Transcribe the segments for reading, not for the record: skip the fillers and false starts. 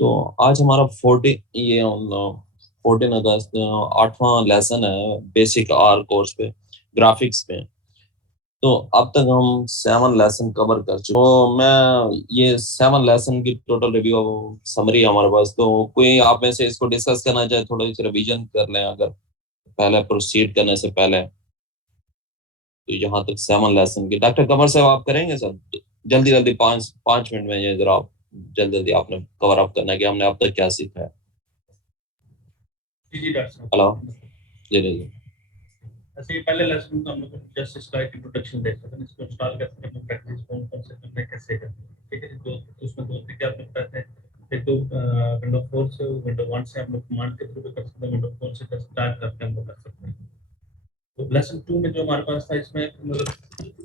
तो आज हमारा 14 अगस्त 8वां लेसन है बेसिक आर कोर्स पे ग्राफिक्स पे। तो अब तक हम 7 लेसन कवर कर चुके। तो मैं ये 7 लेसन की टोटल रिव्यू समरी है हमारे पास। तो कोई आप में से इसको डिस्कस करना चाहे, थोड़ा सी रिवीजन कर लें अगर पहले प्रोसीड करने से पहले। तो यहाँ तक 7 लेसन की डॉक्टर कमर साहब आप करेंगे सर? जल्दी जल्दी 5 5 मिनट में ये जरा आप जल्दी जल्दी आपने कवर अप करना है कि हमने अब तक क्या सीखा है। जी जी डॉक्टर साहब। हेलो। जी जी जी। ऐसे ही पहले लेसन में हम लोग जस्ट इसका एक इंट्रोडक्शन देखते थे, इसको इंस्टॉल कैसे करना, प्रैक्टिस कौन कौन से करना है, कैसे करना है। ठीक है, तो उसमें दो तरीके आप लोग कहते हैं। एक तो विंडो 4 से, विंडो 1 से हम लोग कमांड के थ्रू भी कर सकते हैं, विंडो 4 से स्टार्ट करके हम लोग कर सकते हैं। तो लेसन 2 में जो हमारे पास था, इसमें मतलब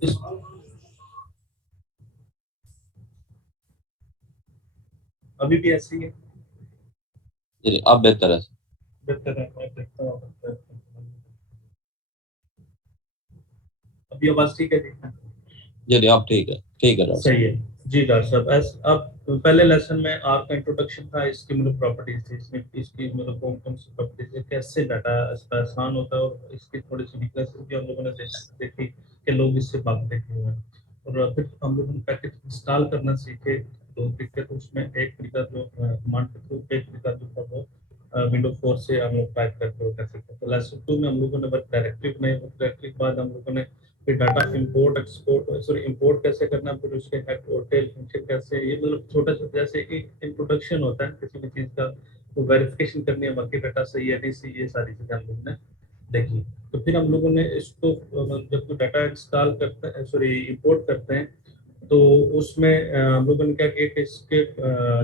इस अभी भी ऐसे ही है। जी जी, अब बेहतर है। बेहतर है, मैं देखता हूँ। अभी आवाज ठीक है जी? जी जी, अब ठीक है डॉक्टर साहब। सही है। जी डॉक्टर साहब, अब पहले लेसन में आपका इंट्रोडक्शन था, इसकी मतलब प्रॉपर्टीज थी, इसमें इसकी मतलब कौन कौन सी प्रॉपर्टीज है, कैसे डाटा इसका आसान होता है, और इसकी थोड़ी सी वीकनेस भी हम लोगों ने देखी कि लोग इससे भागते क्यों हैं। और फिर हम लोगों ने पैकेज इंस्टॉल करना सीखे। दो तरीके, तो उसमें एक तरीका जो कमांड के थ्रू, एक तरीका जो था वो विंडो 4 से हम लोग टाइप करके वो कर सकते हैं। तो लेसन 2 में हम लोगों ने बस डायरेक्टरी बनाई, डायरेक्टरी के बाद हम लोगों ने फिर data import export, sorry import कैसे करना, फिर उसके हेड और टेल फंक्शन कैसे, ये मतलब छोटा छोटा जैसे एक इंट्रोडक्शन होता है किसी भी चीज का, तो वेरिफिकेशन करनी है बाकी डाटा सही है नहीं सही, ये सारी चीजें हम लोगों ने देखी। तो फिर हम लोगों ने इसको जब तो डाटा इंस्टॉल करते हैं, सॉरी इंपोर्ट करते हैं, तो उसमें हम लोगों ने क्या किया कि इसके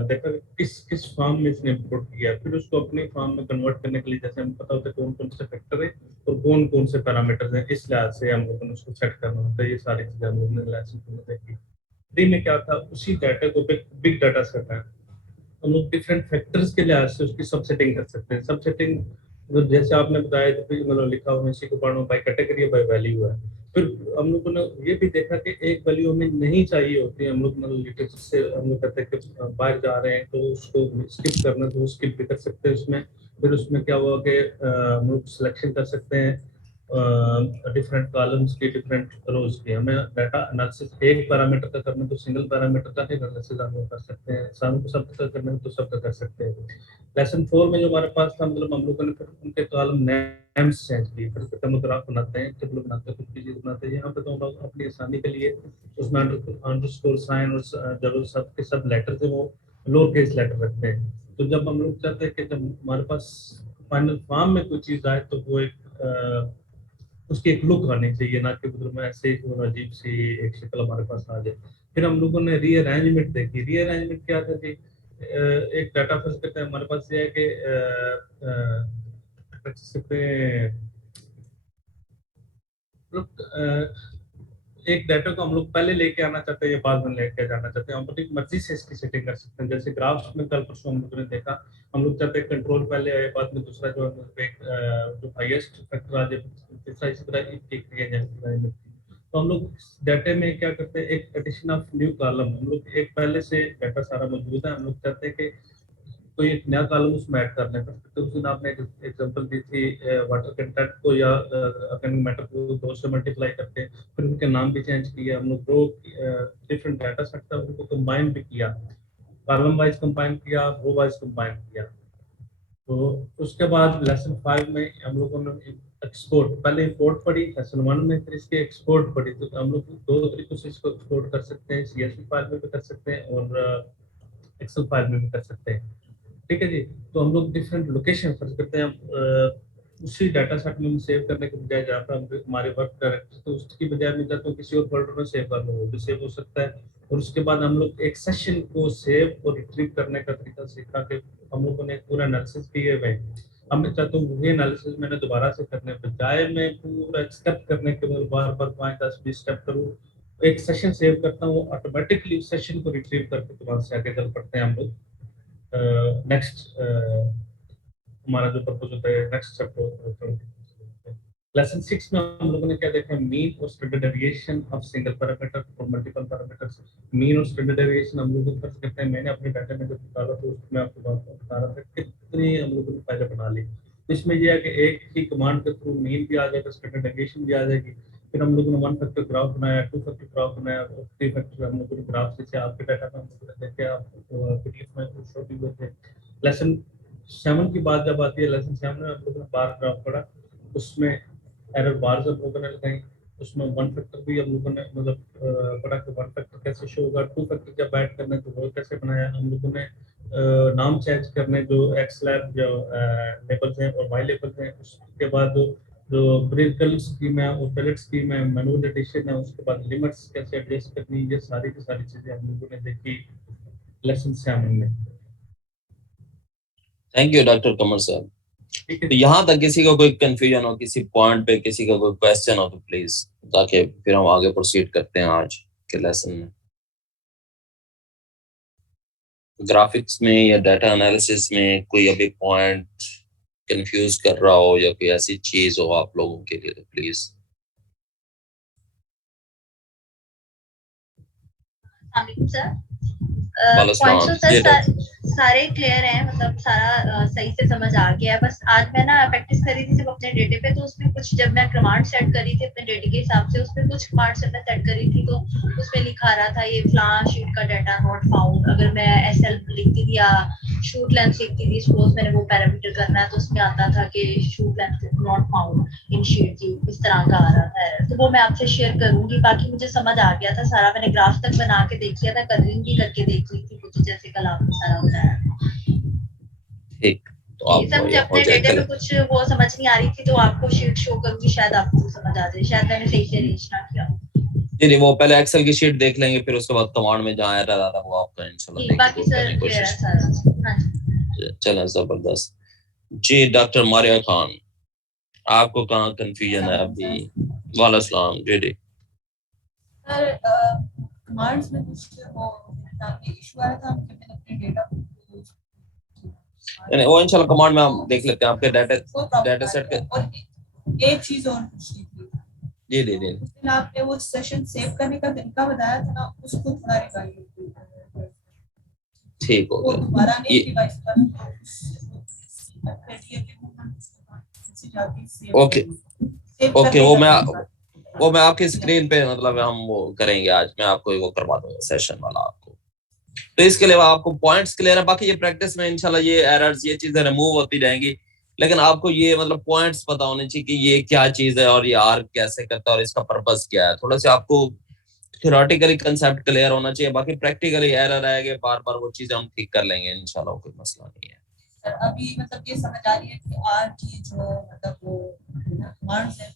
देखा कि किस किस फॉर्म में इसने इंपोर्ट किया, फिर उसको अपने फॉर्म में कन्वर्ट करने के लिए जैसे हमें पता होता है कौन कौन से फैक्टर है और कौन कौन से पैरामीटर्स हैं, इस लिहाज से हम लोगों ने उसको सेट करना होता है। ये सारी चीजें हम लोगों ने लेसन में देखी। थ्री में क्या था, उसी डाटा को बिग डाटा सेट है, हम लोग डिफरेंट फैक्टर्स के लिहाज से उसकी सब सेटिंग कर सकते हैं। सब सेटिंग मतलब जैसे आपने बताया, तो फिर मतलब लिखा हुआ है इसी को पढ़ो, बाई कैटेगरी बाई वैल्यू है। फिर हम लोगों ने ये भी देखा कि एक वैल्यू हमें नहीं चाहिए होती है, हम लोग मतलब लिटरेचर से हम लोग कहते हैं कि बाहर जा रहे हैं तो उसको स्किप करना, तो स्किप भी कर सकते हैं उसमें। फिर उसमें क्या हुआ कि हम लोग सिलेक्शन कर सकते हैं डिफरेंट कॉलम्स की, डिफरेंट रोज की। हमें डाटा एनालिसिस एक पैरामीटर का करना तो सिंगल पैरामीटर का ही एनालिसिस हम लोग कर सकते हैं, सारों को सब का करना है तो सब का कर सकते हैं। लेसन 4 में जो हमारे पास था, मतलब हम लोगों ने फिर उनके कॉलम नेम्स चेंज किए, फिर हम ग्राफ बनाते हैं, टेबल बनाते हैं, कुछ भी चीज बनाते हैं। यहाँ पे तो हम लोग अपनी आसानी के लिए उसमें अंडरस्कोर साइन और जब सब के सब लेटर थे वो लोअर केस लेटर रखते हैं। तो जब हम लोग चाहते हैं कि जब हमारे पास फाइनल फॉर्म में कोई चीज आए तो वो एक उसकी एक लुक आनी चाहिए, ना कि मतलब में ऐसे ही मतलब अजीब सी एक शक्ल हमारे पास आ जाए। फिर हम लोगों ने रीअरेंजमेंट देखी। रीअरेंजमेंट क्या था कि एक डाटा फर्स्ट करते हैं, हमारे पास ये है कि सकते हैं एक डाटा को हम लोग पहले लेके आना चाहते हैं या बाद में लेके जाना चाहते हैं, हम अपनी मर्जी से इसकी सेटिंग कर सकते हैं। जैसे ग्राफ्स में कल परसों हम लोगों ने देखा, हम लोग चाहते हैं कंट्रोल पहले आए, बाद में दूसरा जो है एक जो हाईएस्ट फैक्टर आ जाए, तीसरा इसी तरह एक है। तो हम लोग डाटा में क्या करते हैं, एक एडिशन ऑफ न्यू कॉलम, हम लोग एक पहले से डाटा सारा मौजूद है, हम लोग चाहते हैं कि कोई एक नया कॉलम उसमें ऐड करने पर। तो उस दिन आपने एक एग्जांपल दी थी वाटर कंटेंट को या ऑर्गेनिक मैटर को दो से मल्टीप्लाई करके, फिर उनके नाम भी चेंज किया हम लोग, दो डिफरेंट डाटा सेट था उनको कंबाइन भी किया, कॉलम वाइज कंबाइन किया, रो वाइज कंबाइन किया। तो उसके बाद लेसन 5 में हम लोगों ने एक्सपोर्ट, पहले इंपोर्ट पढ़ी लेसन 1 में, फिर इसके एक्सपोर्ट पढ़ी। तो हम लोग दो तरीकों से इसको एक्सपोर्ट कर सकते हैं, सीएसवी फाइल में भी कर सकते हैं और एक्सेल फाइल में भी कर सकते हैं। ठीक है जी। तो हम लोग डिफरेंट लोकेशन सर्च करते हैं, उसी डाटा सेट में सेव करने के बजाय जहाँ पर हम हमारे वर्क डायरेक्टरी, तो उसकी बजाय मैं चाहता हूँ किसी और फोल्डर में सेव कर लो, वो भी सेव हो सकता है। और उसके बाद हम लोग एक सेशन को सेव और रिट्रीव करने का तरीका सीखा कि हम लोगों ने पूरा एनालिसिस किए हुए हैं। अब मैं चाहता हूँ वही एनालिसिस मैंने दोबारा से करने बजाय मैं पूरा स्टेप करने के बाद बार बार 5 10 20 स्टेप करूँ, एक सेशन सेव करता हूँ, ऑटोमेटिकली उस सेशन को रिट्रीव करके दोबारा से आगे चल पड़ते हैं हम लोग नेक्स्ट, हमारा जो प्रपोज होता है नेक्स्ट चैप्टर। लेसन 6 में हम लोगों ने क्या देखा, मीन और standard deviation of single parameter और मल्टीपल पैरामीटर्स। मीन और स्टैंडर्ड डेविएशन हम लोग फर्ज करते हैं, मैंने अपने डाटा में जो निकाला तो उसमें आपको बात बता रहा था कितनी हम लोगों ने पहले बना ली। इसमें यह है कि एक ही कमांड के थ्रू मीन भी आ जाएगा, स्टैंडर्ड डेविएशन भी आ जाएगी। फिर हम लोगों ने 1 फैक्टर ग्राफ बनाया, 2 फैक्टर ग्राफ बनाया और 3 फैक्टर हम लोगों ने ग्राफ जैसे आपके डाटा में हम लोगों ने देखे, आपको पीडीएफ में शो भी हुए थे। लेसन 7 की बात जब आती है, लेसन 7 में हम लोगों ने बार ग्राफ पढ़ा, उसमें एरर बार जब लोगों ने लगाई, उसमें 1 फैक्टर भी हम लोगों ने मतलब पढ़ा कि 1 फैक्टर कैसे शो होगा, 2 फैक्टर जब ऐड करना है तो वो कैसे बनाया हम लोगों ने। नाम चेंज करने जो एक्स लैब जो लेबल्स हैं और वाई लेबल्स हैं, उसके बाद जो ब्रिकल स्कीम है और पैलेट स्कीम है, मैनुअल एडिशन है, उसके बाद लिमिट्स कैसे एडजस्ट करनी, ये सारी की सारी चीजें हम लोगों ने देखी लेसन 7 में। थैंक यू डॉक्टर कमर साहब। ठीक है, तो यहाँ तक किसी का कोई कंफ्यूजन हो, किसी पॉइंट पे किसी का कोई क्वेश्चन हो तो प्लीज, ताकि फिर हम आगे प्रोसीड करते हैं आज के लेसन में। ग्राफिक्स में या डाटा एनालिसिस में कोई अभी पॉइंट कंफ्यूज कर रहा हो या कोई ऐसी चीज हो आप लोगों के लिए तो प्लीज। सर वालेकुम पॉइंट्स तो सर सारे क्लियर हैं, मतलब सारा सही से समझ आ गया है। बस आज मैं ना प्रैक्टिस करी थी जब अपने डेटे पे, तो उसमें कुछ जब मैं कमांड सेट करी थी अपने डेटे के हिसाब से, उसमें कुछ कमांड से मैं सेट करी थी तो उसमें लिखा रहा था ये फ्लां शीट का डाटा नॉट फाउंड। अगर मैं एसएल लिखती थी या शूट लेंथ लिखती थी, सपोज मैंने वो पैरामीटर करना है तो उसमें आता था कि shoot length not found in sheet की, इस तरह का आ रहा था। तो वो मैं आपसे शेयर करूंगी। बाकी मुझे समझ आ गया था सारा, मैंने ग्राफ तक बना के देख लिया था, कलरिंग भी करके देख ली थी कुछ, जैसे कल आपने सारा बताया। ठीक, तो आप सर मुझे अपने डेटे पे कुछ वो समझ नहीं आ रही थी तो आपको शीट शो करूंगी, शायद आपको समझ आ जाए, शायद मैंने सही से अरेंज ना किया। नहीं, वो पहले एक्सेल की शीट देख लेंगे, फिर उसके बाद कमांड में जहाँ एरर आ रहा है वो आपका इंशाल्लाह बाकी सर क्लियर है सारा। हाँ जी, चलें, जबरदस्त। जी डॉक्टर मारिया खान, आपको कहाँ कंफ्यूजन है अभी? वालेकुम सलाम। जी जी सर कमांड्स में कुछ वो इशू आया था कि मैंने अपने डेटा वो इंशाल्लाह कमांड में हम देख लेते हैं आपके डाटा सेट के। और एक चीज और पूछनी थी। जी जी जी, उस दिन आपने वो सेशन सेव करने का तरीका बताया था ना, उसको थोड़ा रिवाइज ठीक हो वो गया। दोबारा नहीं ये रिवाइज करना। ओके ओके, वो मैं आपकी स्क्रीन पे मतलब हम वो करेंगे आज, मैं आपको वो करवा दूंगा सेशन वाला आपको। तो इसके अलावा आपको पॉइंट्स क्लियर है, बाकी ये प्रैक्टिस में इंशाल्लाह ये एरर्स ये चीजें रिमूव होती रहेंगी, लेकिन आपको ये मतलब पॉइंट्स पता होने चाहिए कि ये क्या चीज है और ये आर्क कैसे करता है और इसका पर्पस क्या है। थोड़ा सा आपको थ्योरेटिकली कंसेप्ट क्लियर होना चाहिए, बाकी प्रैक्टिकली एरर आएगा बार बार, वो चीजें हम ठीक कर लेंगे इंशाल्लाह, कोई मसला नहीं है। सर अभी मतलब ये समझ आ रही है कि आर की जो मतलब वो कमांड्स है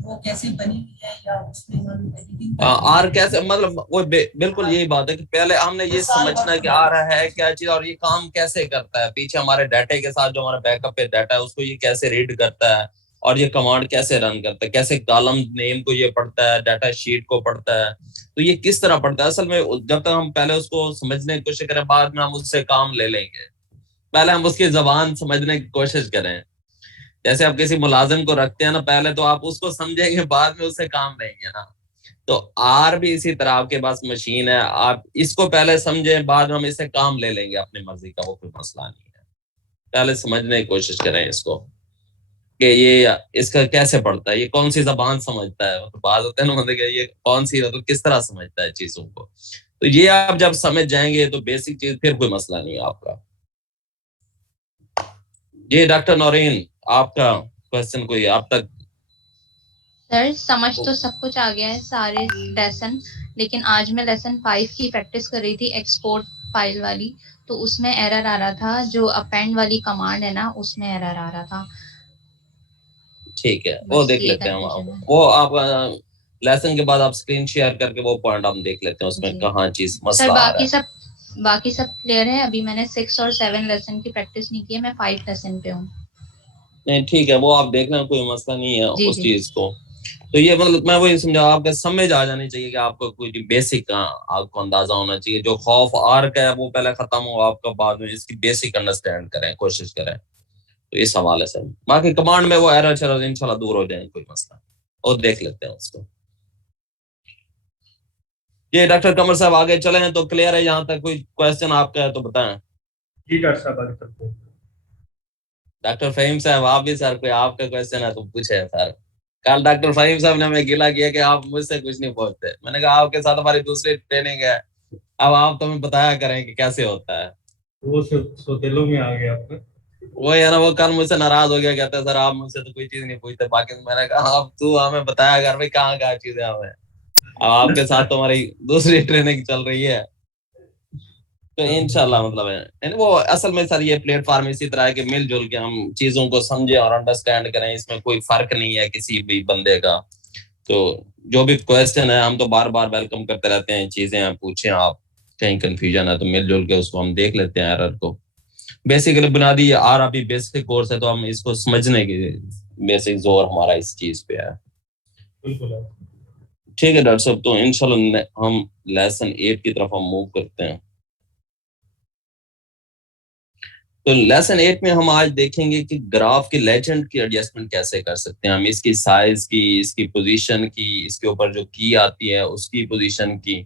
वो कैसे बनी हुई है या उसमें हम एडिटिंग आर कैसे, मतलब वो बिल्कुल यही बात है कि पहले हमने ये समझना है कि आर है क्या चीज और ये काम कैसे करता है, पीछे हमारे डाटे के साथ जो हमारा बैकअप पे डाटा है उसको ये कैसे रीड करता है और ये कमांड कैसे रन करता है, कैसे कॉलम नेम को ये पढ़ता है, डाटा शीट को पढ़ता है, तो ये किस तरह पढ़ता है। असल में जब तक हम पहले उसको समझने की कोशिश करें, बाद में हम उससे काम ले लेंगे, पहले हम उसकी जबान समझने की कोशिश करें। जैसे आप किसी मुलाजिम को रखते हैं ना, पहले तो आप उसको समझेंगे, बाद में उससे काम लेंगे ना। तो आर भी इसी तरह आपके पास मशीन है, आप इसको पहले समझें, बाद में हम इससे काम ले लेंगे अपनी मर्जी का, वो कोई मसला नहीं है। पहले समझने की कोशिश करें इसको कि ये इसका कैसे पढ़ता है, ये कौन सी जबान समझता है, मतलब बात होता है ना, मतलब ये कौन सी मतलब किस तरह समझता है चीजों को। तो ये आप जब समझ जाएंगे तो बेसिक चीज, फिर कोई मसला नहीं है आपका। ये डॉक्टर नौरीन, आपका क्वेश्चन कोई आप तक? सर समझ तो सब कुछ आ गया है सारे लेसन, लेकिन आज मैं लेसन 5 की प्रैक्टिस कर रही थी एक्सपोर्ट फाइल वाली, तो उसमें एरर आ रहा था, जो अपेंड वाली कमांड है ना उसमें एरर आ रहा था। ठीक है, वो देख लेते हैं हम, वो आप लेसन के बाद आप स्क्रीन शेयर करके वो पॉइंट हम देख लेते हैं उसमें कहाँ चीज मसला आ रहा है। बाकी सब क्लियर है। अभी मैंने 6 और 7 लेसन की प्रैक्टिस नहीं की है, मैं 5 लेसन पे हूँ। नहीं ठीक है, वो आप देखना, कोई मसला नहीं है उस चीज को। तो ये मतलब मैं वही समझा, आपका समझ आ जानी चाहिए कि आपको कोई बेसिक आपको अंदाजा होना चाहिए, जो खौफ आर्क है वो पहले खत्म हो आपका, बाद में इसकी बेसिक अंडरस्टैंड करें, कोशिश करें। तो इस हवाले से बाकी कमांड में वो एरर चलो इंशाल्लाह दूर हो जाएंगे, कोई मसला और देख लेते हैं उसको। ये डॉक्टर कमर साहब आगे चले हैं तो क्लियर है, यहाँ तक कोई क्वेश्चन आपका है तो बताएं। जी डॉक्टर साहब आगे चलते हैं। डॉक्टर फहीम साहब आप भी सर, कोई आपका क्वेश्चन है तो पूछे सर। कल डॉक्टर फहीम साहब ने हमें गिला किया कि आप मुझसे कुछ नहीं पूछते। मैंने कहा आपके साथ हमारी दूसरी ट्रेनिंग है, अब आप तो हमें बताया करें कि कैसे होता है। वो सौतेलों में आ गया आपका। वो है ना, वो कल मुझसे नाराज हो गया, कहता है सर आप मुझसे तो कोई चीज नहीं पूछते। बाकी मैंने कहा अब तू हमें बताया कर भाई कहाँ कहाँ चीजें हमें। अब आपके साथ तो हमारी दूसरी ट्रेनिंग चल रही है तो इंशाल्लाह मतलब है यानी वो असल में सर ये प्लेटफॉर्म इसी तरह है कि मिलजुल के हम चीजों को समझे और अंडरस्टैंड करें, इसमें कोई फर्क नहीं है किसी भी बंदे का। तो जो भी क्वेश्चन है हम तो बार बार वेलकम करते रहते हैं, चीजें हैं पूछें आप, कहीं कंफ्यूजन है तो मिलजुल के उसको हम देख लेते हैं एरर को। बेसिकली बुनियादी आर अभी बेसिक कोर्स है तो हम इसको समझने की बेसिक जोर हमारा इस चीज पे है। बिल्कुल है। ठीक है डॉक्टर साहब, तो इंशाल्लाह हम लेसन 8 की तरफ हम मूव करते हैं। तो लेसन 8 में हम आज देखेंगे कि ग्राफ की लेजेंड की एडजस्टमेंट कैसे कर सकते हैं हम, इसकी साइज की, इसकी पोजीशन की, इसके ऊपर जो की आती है उसकी पोजीशन की।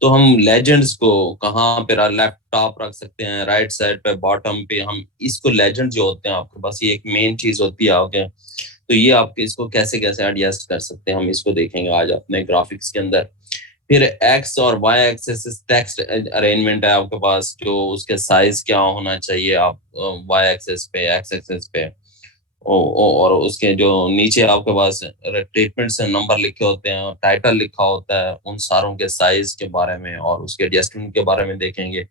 तो हम लेजेंड्स को कहाँ पे लेफ्ट टॉप रख सकते हैं, राइट साइड पे, बॉटम पे, हम इसको लेजेंड जो होते हैं आपके पास ये एक मेन चीज होती है आपके, तो ये आपके इसको कैसे कैसे एडजस्ट कर सकते हैं हम इसको देखेंगे आज अपने ग्राफिक्स के अंदर। फिर एक्स और वाई एक्सेस टेक्स्ट अरेंजमेंट है आपके पास, जो उसके साइज क्या होना चाहिए आप वाई एक्सेस पे, एक्स एक्सेस पे, और उसके जो नीचे आपके पास ट्रीटमेंट से नंबर लिखे होते हैं, टाइटल लिखा होता है, उन सारों के साइज के बारे में और उसके एडजस्टमेंट के बारे में देखेंगे।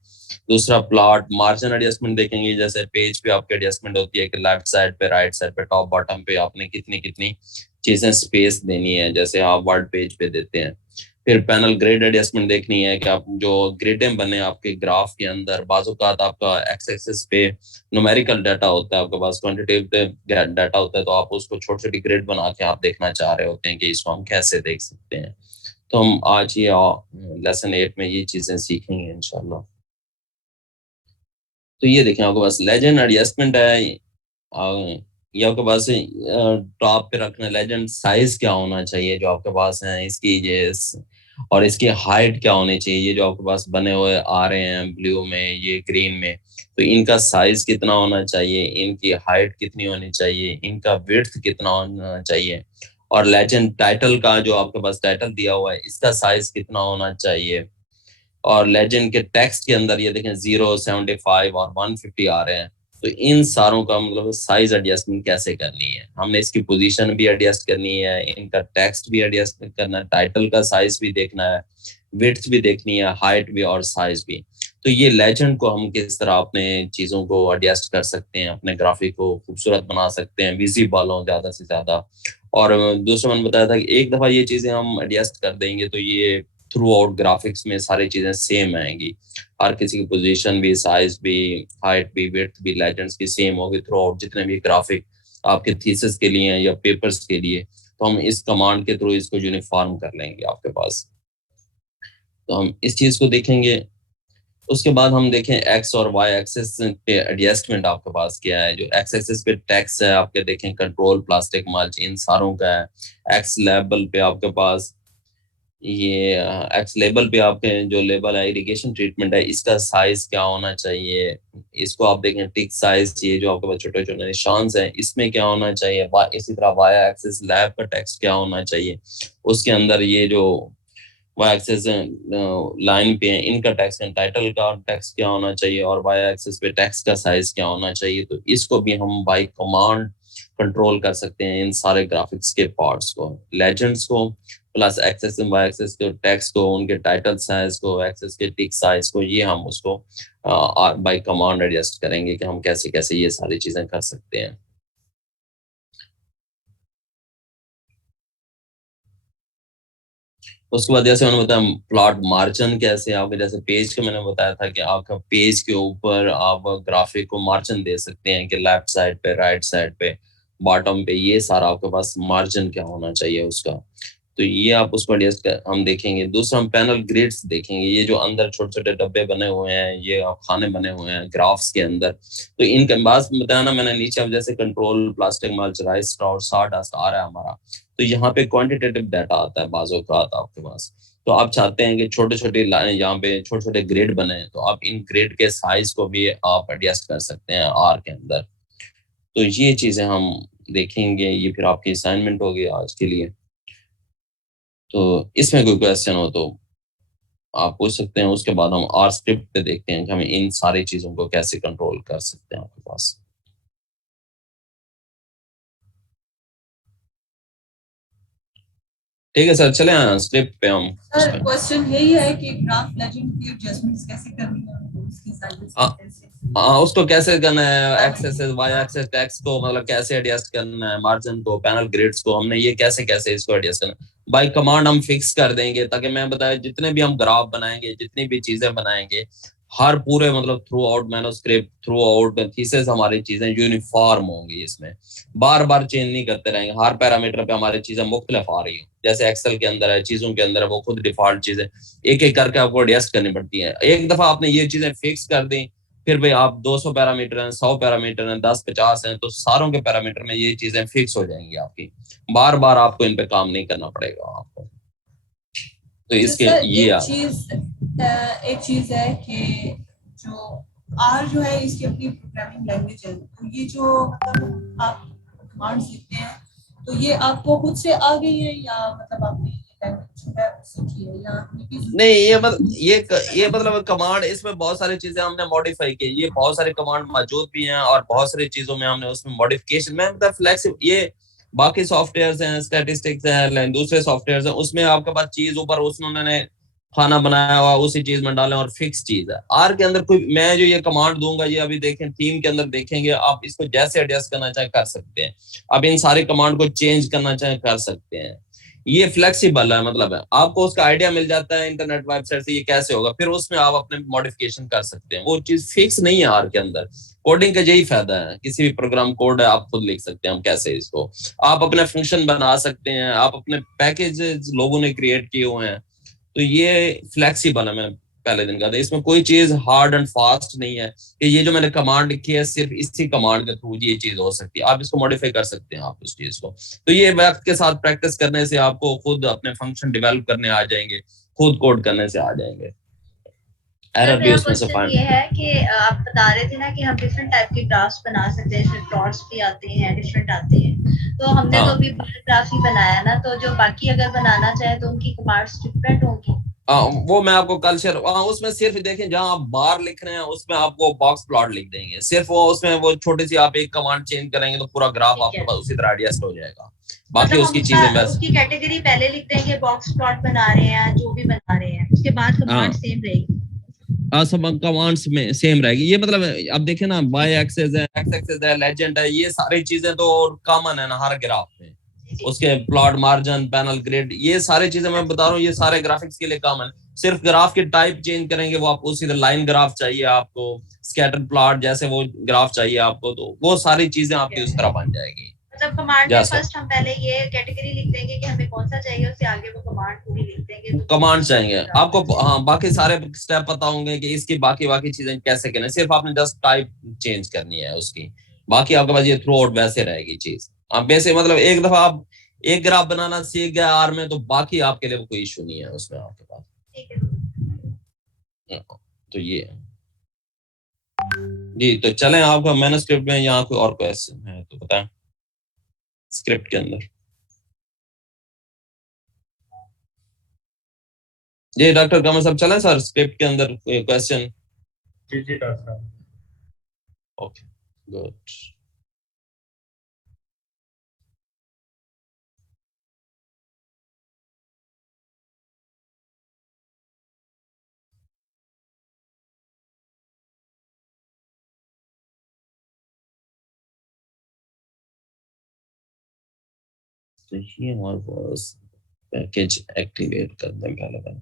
दूसरा प्लॉट मार्जिन एडजस्टमेंट देखेंगे, जैसे पेज पे आपके एडजस्टमेंट होती है कि लेफ्ट साइड पे, राइट साइड पे, टॉप बॉटम पे आपने कितनी कितनी चीजें स्पेस देनी है, जैसे आप वर्ड पेज पे देते हैं। फिर पैनल ग्रिड एडजस्टमेंट देखनी है कि आप जो ग्रिडें बने आपके ग्राफ के अंदर, बाजुकात आपका एक्स एक्सिस पे न्यूमेरिकल डाटा होता है आपके पास, क्वांटिटेटिव डाटा होता है, तो आप उसको छोटी छोटी ग्रिड बना के आप देखना चाह रहे होते हैं कि इसको हम कैसे देख सकते हैं। तो हम आज ये लेसन 8 में ये चीजें सीखेंगे इंशाल्लाह। तो ये देखें आपके पास लेजेंड एडजस्टमेंट है, ये आपके पास टॉप पे रखना लेजेंड साइज क्या होना चाहिए जो आपके पास है, इसकी ये और इसकी हाइट क्या होनी चाहिए, ये जो आपके पास बने हुए आ रहे हैं ब्लू में, ये ग्रीन में, तो इनका साइज कितना होना चाहिए, इनकी हाइट कितनी होनी चाहिए, इनका विड्थ कितना होना चाहिए, और लेजेंड टाइटल का जो आपके पास टाइटल दिया हुआ है इसका साइज कितना होना चाहिए, और लेजेंड के टेक्स्ट के अंदर ये देखें 0, 75 और 150 आ रहे हैं, तो इन सारों का मतलब साइज एडजस्टमेंट कैसे करनी है, हमने इसकी पोजीशन भी एडजस्ट करनी है, इनका टेक्स्ट भी एडजस्ट करना है, टाइटल का साइज भी देखना है, विड्थ भी देखनी है, हाइट भी और साइज भी। तो ये लेजेंड को हम किस तरह अपने चीज़ों को एडजस्ट कर सकते हैं, अपने ग्राफिक को खूबसूरत बना सकते हैं, विजिबल हो ज़्यादा से ज़्यादा। और दूसरा मैंने बताया था कि एक दफ़ा ये चीज़ें हम एडजस्ट कर देंगे तो ये थ्रू आउट ग्राफिक्स में सारी चीजें सेम आएंगी, हर किसी की पोजीशन भी, साइज भी, हाइट भी, विड्थ भी लेजेंड्स की सेम होगी थ्रू आउट जितने भी ग्राफिक आपके थीसिस के लिए या पेपर्स के लिए। तो हम इस कमांड के थ्रू इसको यूनिफॉर्म कर लेंगे आपके पास। तो हम इस चीज को देखेंगे। उसके बाद हम देखें एक्स और वाई एक्सेस पे एडजस्टमेंट आपके पास क्या है। जो एक्स एक्सेस पे टैक्स है आपके देखें कंट्रोल, प्लास्टिक, मल्च, इन सारों का है। एक्स लेबल पे आपके पास ये एक्स लेबल पे आपके जो लेबल है इरिगेशन ट्रीटमेंट है, इसका साइज क्या होना चाहिए, इसको आप देखें टिक साइज, ये जो आपके पास छोटे छोटे निशान हैं इसमें क्या होना चाहिए। इसी तरह वाई एक्सिस लैब का टेक्स्ट क्या होना चाहिए, उसके अंदर ये जो वाई एक्सिस लाइन पे है इनका टेक्स्ट, टाइटल का टेक्स्ट क्या होना चाहिए, और वाई एक्सिस पे टेक्स्ट का साइज क्या होना चाहिए। तो इसको भी हम बाय कमांड कंट्रोल कर सकते हैं, इन सारे ग्राफिक्स के पार्ट्स को, लेजेंड्स को, plus axes and Y axes के टेक्स्ट को, उनके टाइटल साइज को, एक्सेस के टिक साइज को, ये हम उसको बाय कमांड एडजस्ट करेंगे कि हम कैसे कैसे ये सारी चीजें कर सकते हैं। उसके बाद जैसे मैंने बताया प्लॉट मार्जिन कैसे, आपके जैसे पेज के मैंने बताया था कि आपका पेज के ऊपर आप ग्राफिक को मार्जिन दे सकते हैं कि लेफ्ट साइड पे, राइट साइड पे, बॉटम पे, ये सारा आपके पास मार्जिन क्या होना चाहिए उसका। तो तो ये आप उसको एडजस्ट कर हम देखेंगे। दूसरा हम पैनल ग्रिड्स देखेंगे, ये जो अंदर छोटे छोटे डब्बे बने हुए हैं, ये खाने बने हुए हैं ग्राफ्स के अंदर, तो इनके बाद बताया ना मैंने नीचे, अब जैसे कंट्रोल प्लास्टिक मल्च राइस और साडस्ट आ रहा है हमारा, तो यहाँ पे क्वांटिटेटिव डाटा आता है बाजू का आता है आपके पास। तो आप चाहते हैं कि छोटे छोटे यहाँ पे छोटे छोटे ग्रेड बने, तो आप इन ग्रेड के साइज को भी आप एडजस्ट कर सकते हैं आर के अंदर। तो ये चीजें हम देखेंगे, ये फिर आपकी असाइनमेंट होगी आज के लिए। तो इसमें कोई क्वेश्चन हो तो आप पूछ सकते हैं। उसके बाद हम आर स्क्रिप्ट पे देखते हैं कि हम इन सारी चीजों को कैसे कंट्रोल कर सकते हैं आपके पास। ठीक है सर, चले स्क्रिप्ट पे हम। सर क्वेश्चन यही है कि ग्राफ लेजेंड की एडजस्टमेंट्स कैसे करनी है, उसकी साइजेस कैसे, उसको कैसे करना है, X axes Y axes text को मतलब कैसे एडजस्ट करना है, मार्जिन को, पैनल ग्रिड्स को, हमने ये कैसे कैसे इसको एडजस्ट करना है। बाय कमांड हम फिक्स कर देंगे, ताकि मैं बताया जितने भी हम ग्राफ बनाएंगे, जितनी भी चीजें बनाएंगे, हर पूरे मतलब through out manuscript, through out thesis हमारी चीजें यूनिफॉर्म होंगी। इसमें बार बार चेंज नहीं करते रहेंगे, हर पैरामीटर पे हमारी चीजें मुख्तलिफ आ रही हो। जैसे एक्सेल के अंदर है, चीजों के अंदर है, वो खुद डिफॉल्ट चीजें एक एक करके आपको एडजस्ट करनी पड़ती है। एक दफा आपने ये चीजें फिक्स कर दी, फिर भाई आप 200 पैरामीटर हैं, 100 पैरामीटर हैं, 10 50 हैं, तो सारों के पैरामीटर में ये चीजें फिक्स हो जाएंगी आपकी। बार बार आपको इन पे काम नहीं करना पड़ेगा आपको। तो इसके ये एक चीज है कि जो आर जो है इसकी अपनी प्रोग्रामिंग लैंग्वेज है, तो ये जो मतलब आप कमांड्स लिखते हैं तो ये आपको खुद से आ गई है या मतलब आपने ये लैंग्वेज जो है सीखी है या नहीं, ये मतलब कमांड, इसमें बहुत सारी चीजें हमने मॉडिफाई की। ये बहुत सारे कमांड मौजूद भी हैं और बहुत सारी चीजों में हमने उसमें मॉडिफिकेशन में मतलब फ्लेक्सिबल, ये बाकी सॉफ्टवेयर्स हैं, स्टैटिस्टिक्स हैं, दूसरे सॉफ्टवेयर्स हैं, उसमें आपके पास चीज ऊपर उसमें उन्होंने खाना बनाया हुआ उसी चीज में डालें और फिक्स चीज है। आर के अंदर कोई मैं जो ये कमांड दूंगा, ये अभी देखें थीम के अंदर देखेंगे, आप इसको जैसे एडजस्ट करना चाहे कर सकते हैं। अब इन सारे कमांड को चेंज करना चाहे कर सकते हैं। ये फ्लेक्सिबल है, मतलब है आपको उसका आइडिया मिल जाता है इंटरनेट वेबसाइट से ये कैसे होगा, फिर उसमें आप अपने मॉडिफिकेशन कर सकते हैं। वो चीज फिक्स नहीं है आर के अंदर। कोडिंग का यही फायदा है, किसी भी प्रोग्राम कोड है आप खुद लिख सकते हैं, हम कैसे इसको आप अपने फंक्शन बना सकते हैं, आप अपने पैकेजेस लोगों ने क्रिएट किए हुए हैं। तो ये फ्लेक्सिबल है। मैं पहले दिन का था, इसमें कोई चीज हार्ड एंड फास्ट नहीं है कि ये जो मैंने कमांड लिखी है सिर्फ इसी कमांड के थ्रू ये चीज हो सकती है। आप इसको मॉडिफाई कर सकते हैं आप उस चीज को। तो ये वक्त के साथ प्रैक्टिस करने से आपको खुद अपने फंक्शन डेवलप करने आ जाएंगे, खुद कोड करने से आ जाएंगे। एरर भी मेरा उसमें से क्वेश्चन फाइंड। ये है कि आप बता रहे थे ना कि हम डिफरेंट टाइप के ग्राफ्स बना सकते हैं, इसमें प्लॉट्स भी आते हैं, डिफरेंट आते हैं। तो हमने तो हाँ अभी बार ग्राफ ही बनाया ना, तो जो बाकी अगर बनाना चाहे तो उनकी कमांड्स डिफरेंट होंगी। वो मैं आपको कल शेयर, उसमें सिर्फ देखें जहां आप बार लिख रहे हैं उसमें आप वो बॉक्स प्लॉट लिख देंगे, सिर्फ वो उसमें वो छोटी सी आप एक कमांड चेंज करेंगे तो पूरा ग्राफ ठीक आपके है, पास उसी तरह एडजस्ट हो जाएगा। बाकी मतलब हम उसकी उसका चीजें बस उसकी कैटेगरी पहले लिख देंगे, बॉक्स प्लॉट बना रहे हैं जो भी बना रहे हैं, उसके बाद कमांड सेम रहेगी। सब कमांड्स में सेम रहेगी। ये मतलब अब देखें ना, वाई ठीक है, एक्सेस है, एक्स एक्सेस है, लेजेंड है, ये सारी चीजें तो कॉमन है ना हर ग्राफ में। जी जी। उसके प्लॉट, मार्जिन, पैनल ग्रिड, ये सारी चीजें मैं बता रहा हूँ, ये सारे ग्राफिक्स के लिए कॉमन। सिर्फ ग्राफ की टाइप चेंज करेंगे, वो आपको सीधा लाइन ग्राफ चाहिए, आपको स्कैटर प्लॉट जैसे वो ग्राफ चाहिए आपको, तो वो सारी चीजें ठीक आपकी है, उस तरह बन जाएगी। मतलब कमांड में जैसे फर्स्ट हम पहले ये कैटेगरी लिख देंगे कि हमें कौन सा चाहिए, उससे आगे वो कमांड पूरी लिख देंगे तो वो कमांड उस तरह चाहिए से ग्राफ आपको, बन जाएगा। हाँ बाकी सारे स्टेप पता होंगे कि इसकी बाकी बाकी चीजें कैसे करनी है, सिर्फ आपने जस्ट टाइप चेंज करनी है उसकी। बाकी आपके पास ये थ्रू आउट वैसे रहेगी चीज। आप वैसे मतलब एक दफा आप एक ग्राफ बनाना सीख गए आर में, तो बाकी आपके लिए कोई इशू नहीं है उसमें आपके पास। ठीक है। तो ये है। जी तो चलें, आपका मैन्युस्क्रिप्ट में यहाँ कोई और क्वेश्चन है तो बताएं स्क्रिप्ट के अंदर। जी डॉक्टर कमर साहब, चलें सर स्क्रिप्ट के अंदर क्वेश्चन। जी जी डॉक्टर साहब। Okay good. तो ये हमारे पास पैकेज एक्टिवेट कर दें पहले।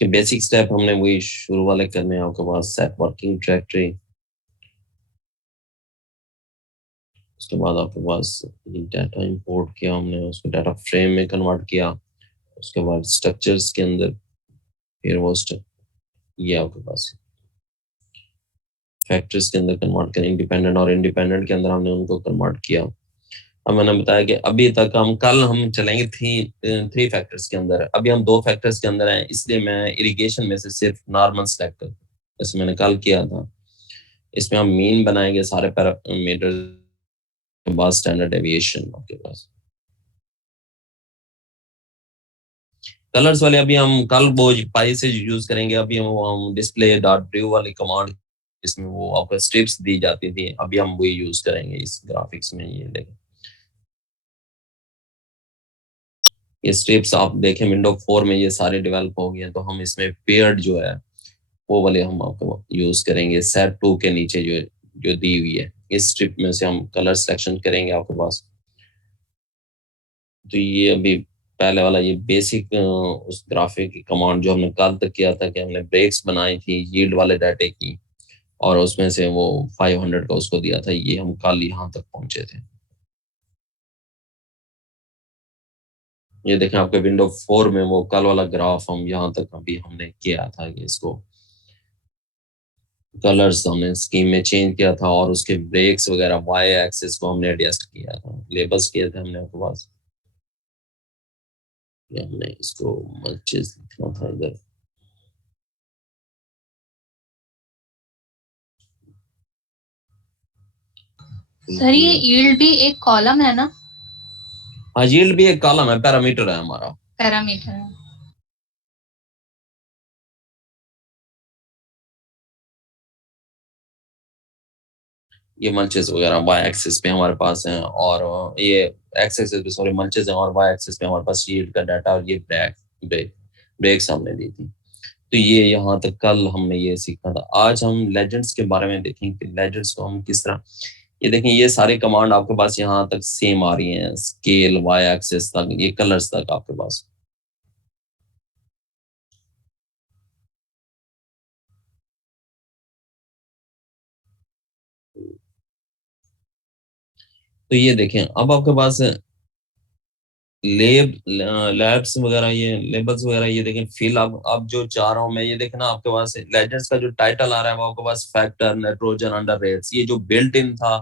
उसके बेसिक स्टेप हमने वही शुरू वाले करने हैं आपके पास, सेट वर्किंग डायरेक्टरी, उसके बाद आपके पास डाटा इंपोर्ट किया हमने, उसको डाटा फ्रेम में कन्वर्ट किया, उसके बाद स्ट्रक्चर्स के अंदर फिर वो ये आपके पास फैक्टर्स के अंदर कन्वर्ट करें, इंडिपेंडेंट और इंडिपेंडेंट के अंदर हमने उनको कन्वर्ट किया। अब मैंने बताया कि अभी तक कल हम चलेंगे थ्री फैक्टर्स के अंदर, अभी हम 2 फैक्टर्स के अंदर हैं, इसलिए मैं इरिगेशन में से सिर्फ नॉर्मल सेलेक्ट कर, जैसे मैंने कल किया था। इसमें हम मीन बनाएंगे सारे पैरामीटर के बाद स्टैंडर्ड डेविएशन आपके पास। कलर्स वाले अभी हम कल वो पाई से यूज करेंगे, अभी हम डिस्प्ले डॉट ड्रू वाली कमांड, इसमें वो आपको स्ट्रिप्स दी जाती थी, अभी हम वही यूज करेंगे इस ग्राफिक्स में। ये देखें, ये स्ट्रिप्स आप देखें विंडो 4 में ये सारे डेवलप हो गए हैं, तो हम इसमें पेयर्ड जो है वो वाले हम आपको यूज करेंगे। सेट 2 के नीचे जो दी हुई है, इस स्ट्रिप में से हम कलर सिलेक्शन करेंगे आपके पास। तो ये अभी पहले वाला ये बेसिक उस ग्राफिक की कमांड जो हमने कल तक किया था कि हमने ब्रेक्स बनाई थी यील्ड वाले डाटे की, और उसमें से वो 500 का उसको दिया था, ये हम कल यहाँ तक पहुंचे थे। ये देखें आपके विंडो 4 में वो कल वाला ग्राफ हम यहाँ तक अभी हमने किया था कि इसको कलर्स हमने स्कीम में चेंज किया था, और उसके ब्रेक्स वगैरह वाई एक्सिस को हमने एडजस्ट किया था, लेबल्स किए थे हमने आपके पास। ये हमने इसको मल्चेस लिखना था इधर, सर ये यील्ड भी एक कॉलम है ना? हाँ, यील्ड भी एक कॉलम है, पैरामीटर है हमारा, पैरामीटर है। ये मल्चेस वगैरह वाई एक्सिस पे हमारे पास हैं, और ये एक्स एक्सिस पे सॉरी मल्चेस हैं, और वाई एक्सिस पे हमारे पास यील्ड का डाटा, और ये ब्रेक्स हमने दी थी। तो ये यहाँ तक कल हमने ये सीखा था। आज हम लेजेंड्स के बारे में देखेंगे कि लेजेंड्स को हम किस तरह, ये देखें ये सारे कमांड आपके पास यहाँ तक सेम आ रही हैं, स्केल वाई एक्सिस तक, ये कलर्स तक आपके पास। तो ये देखें अब आपके पास लैब्स वगैरह, ये लेबल्स वगैरह, ये देखें फिल अब जो चाह रहा हूँ मैं, ये देखना आपके पास लेजेंड्स का जो टाइटल आ रहा है वो आपके पास फैक्टर नाइट्रोजन अंडर रेट्स, ये जो बिल्ट इन था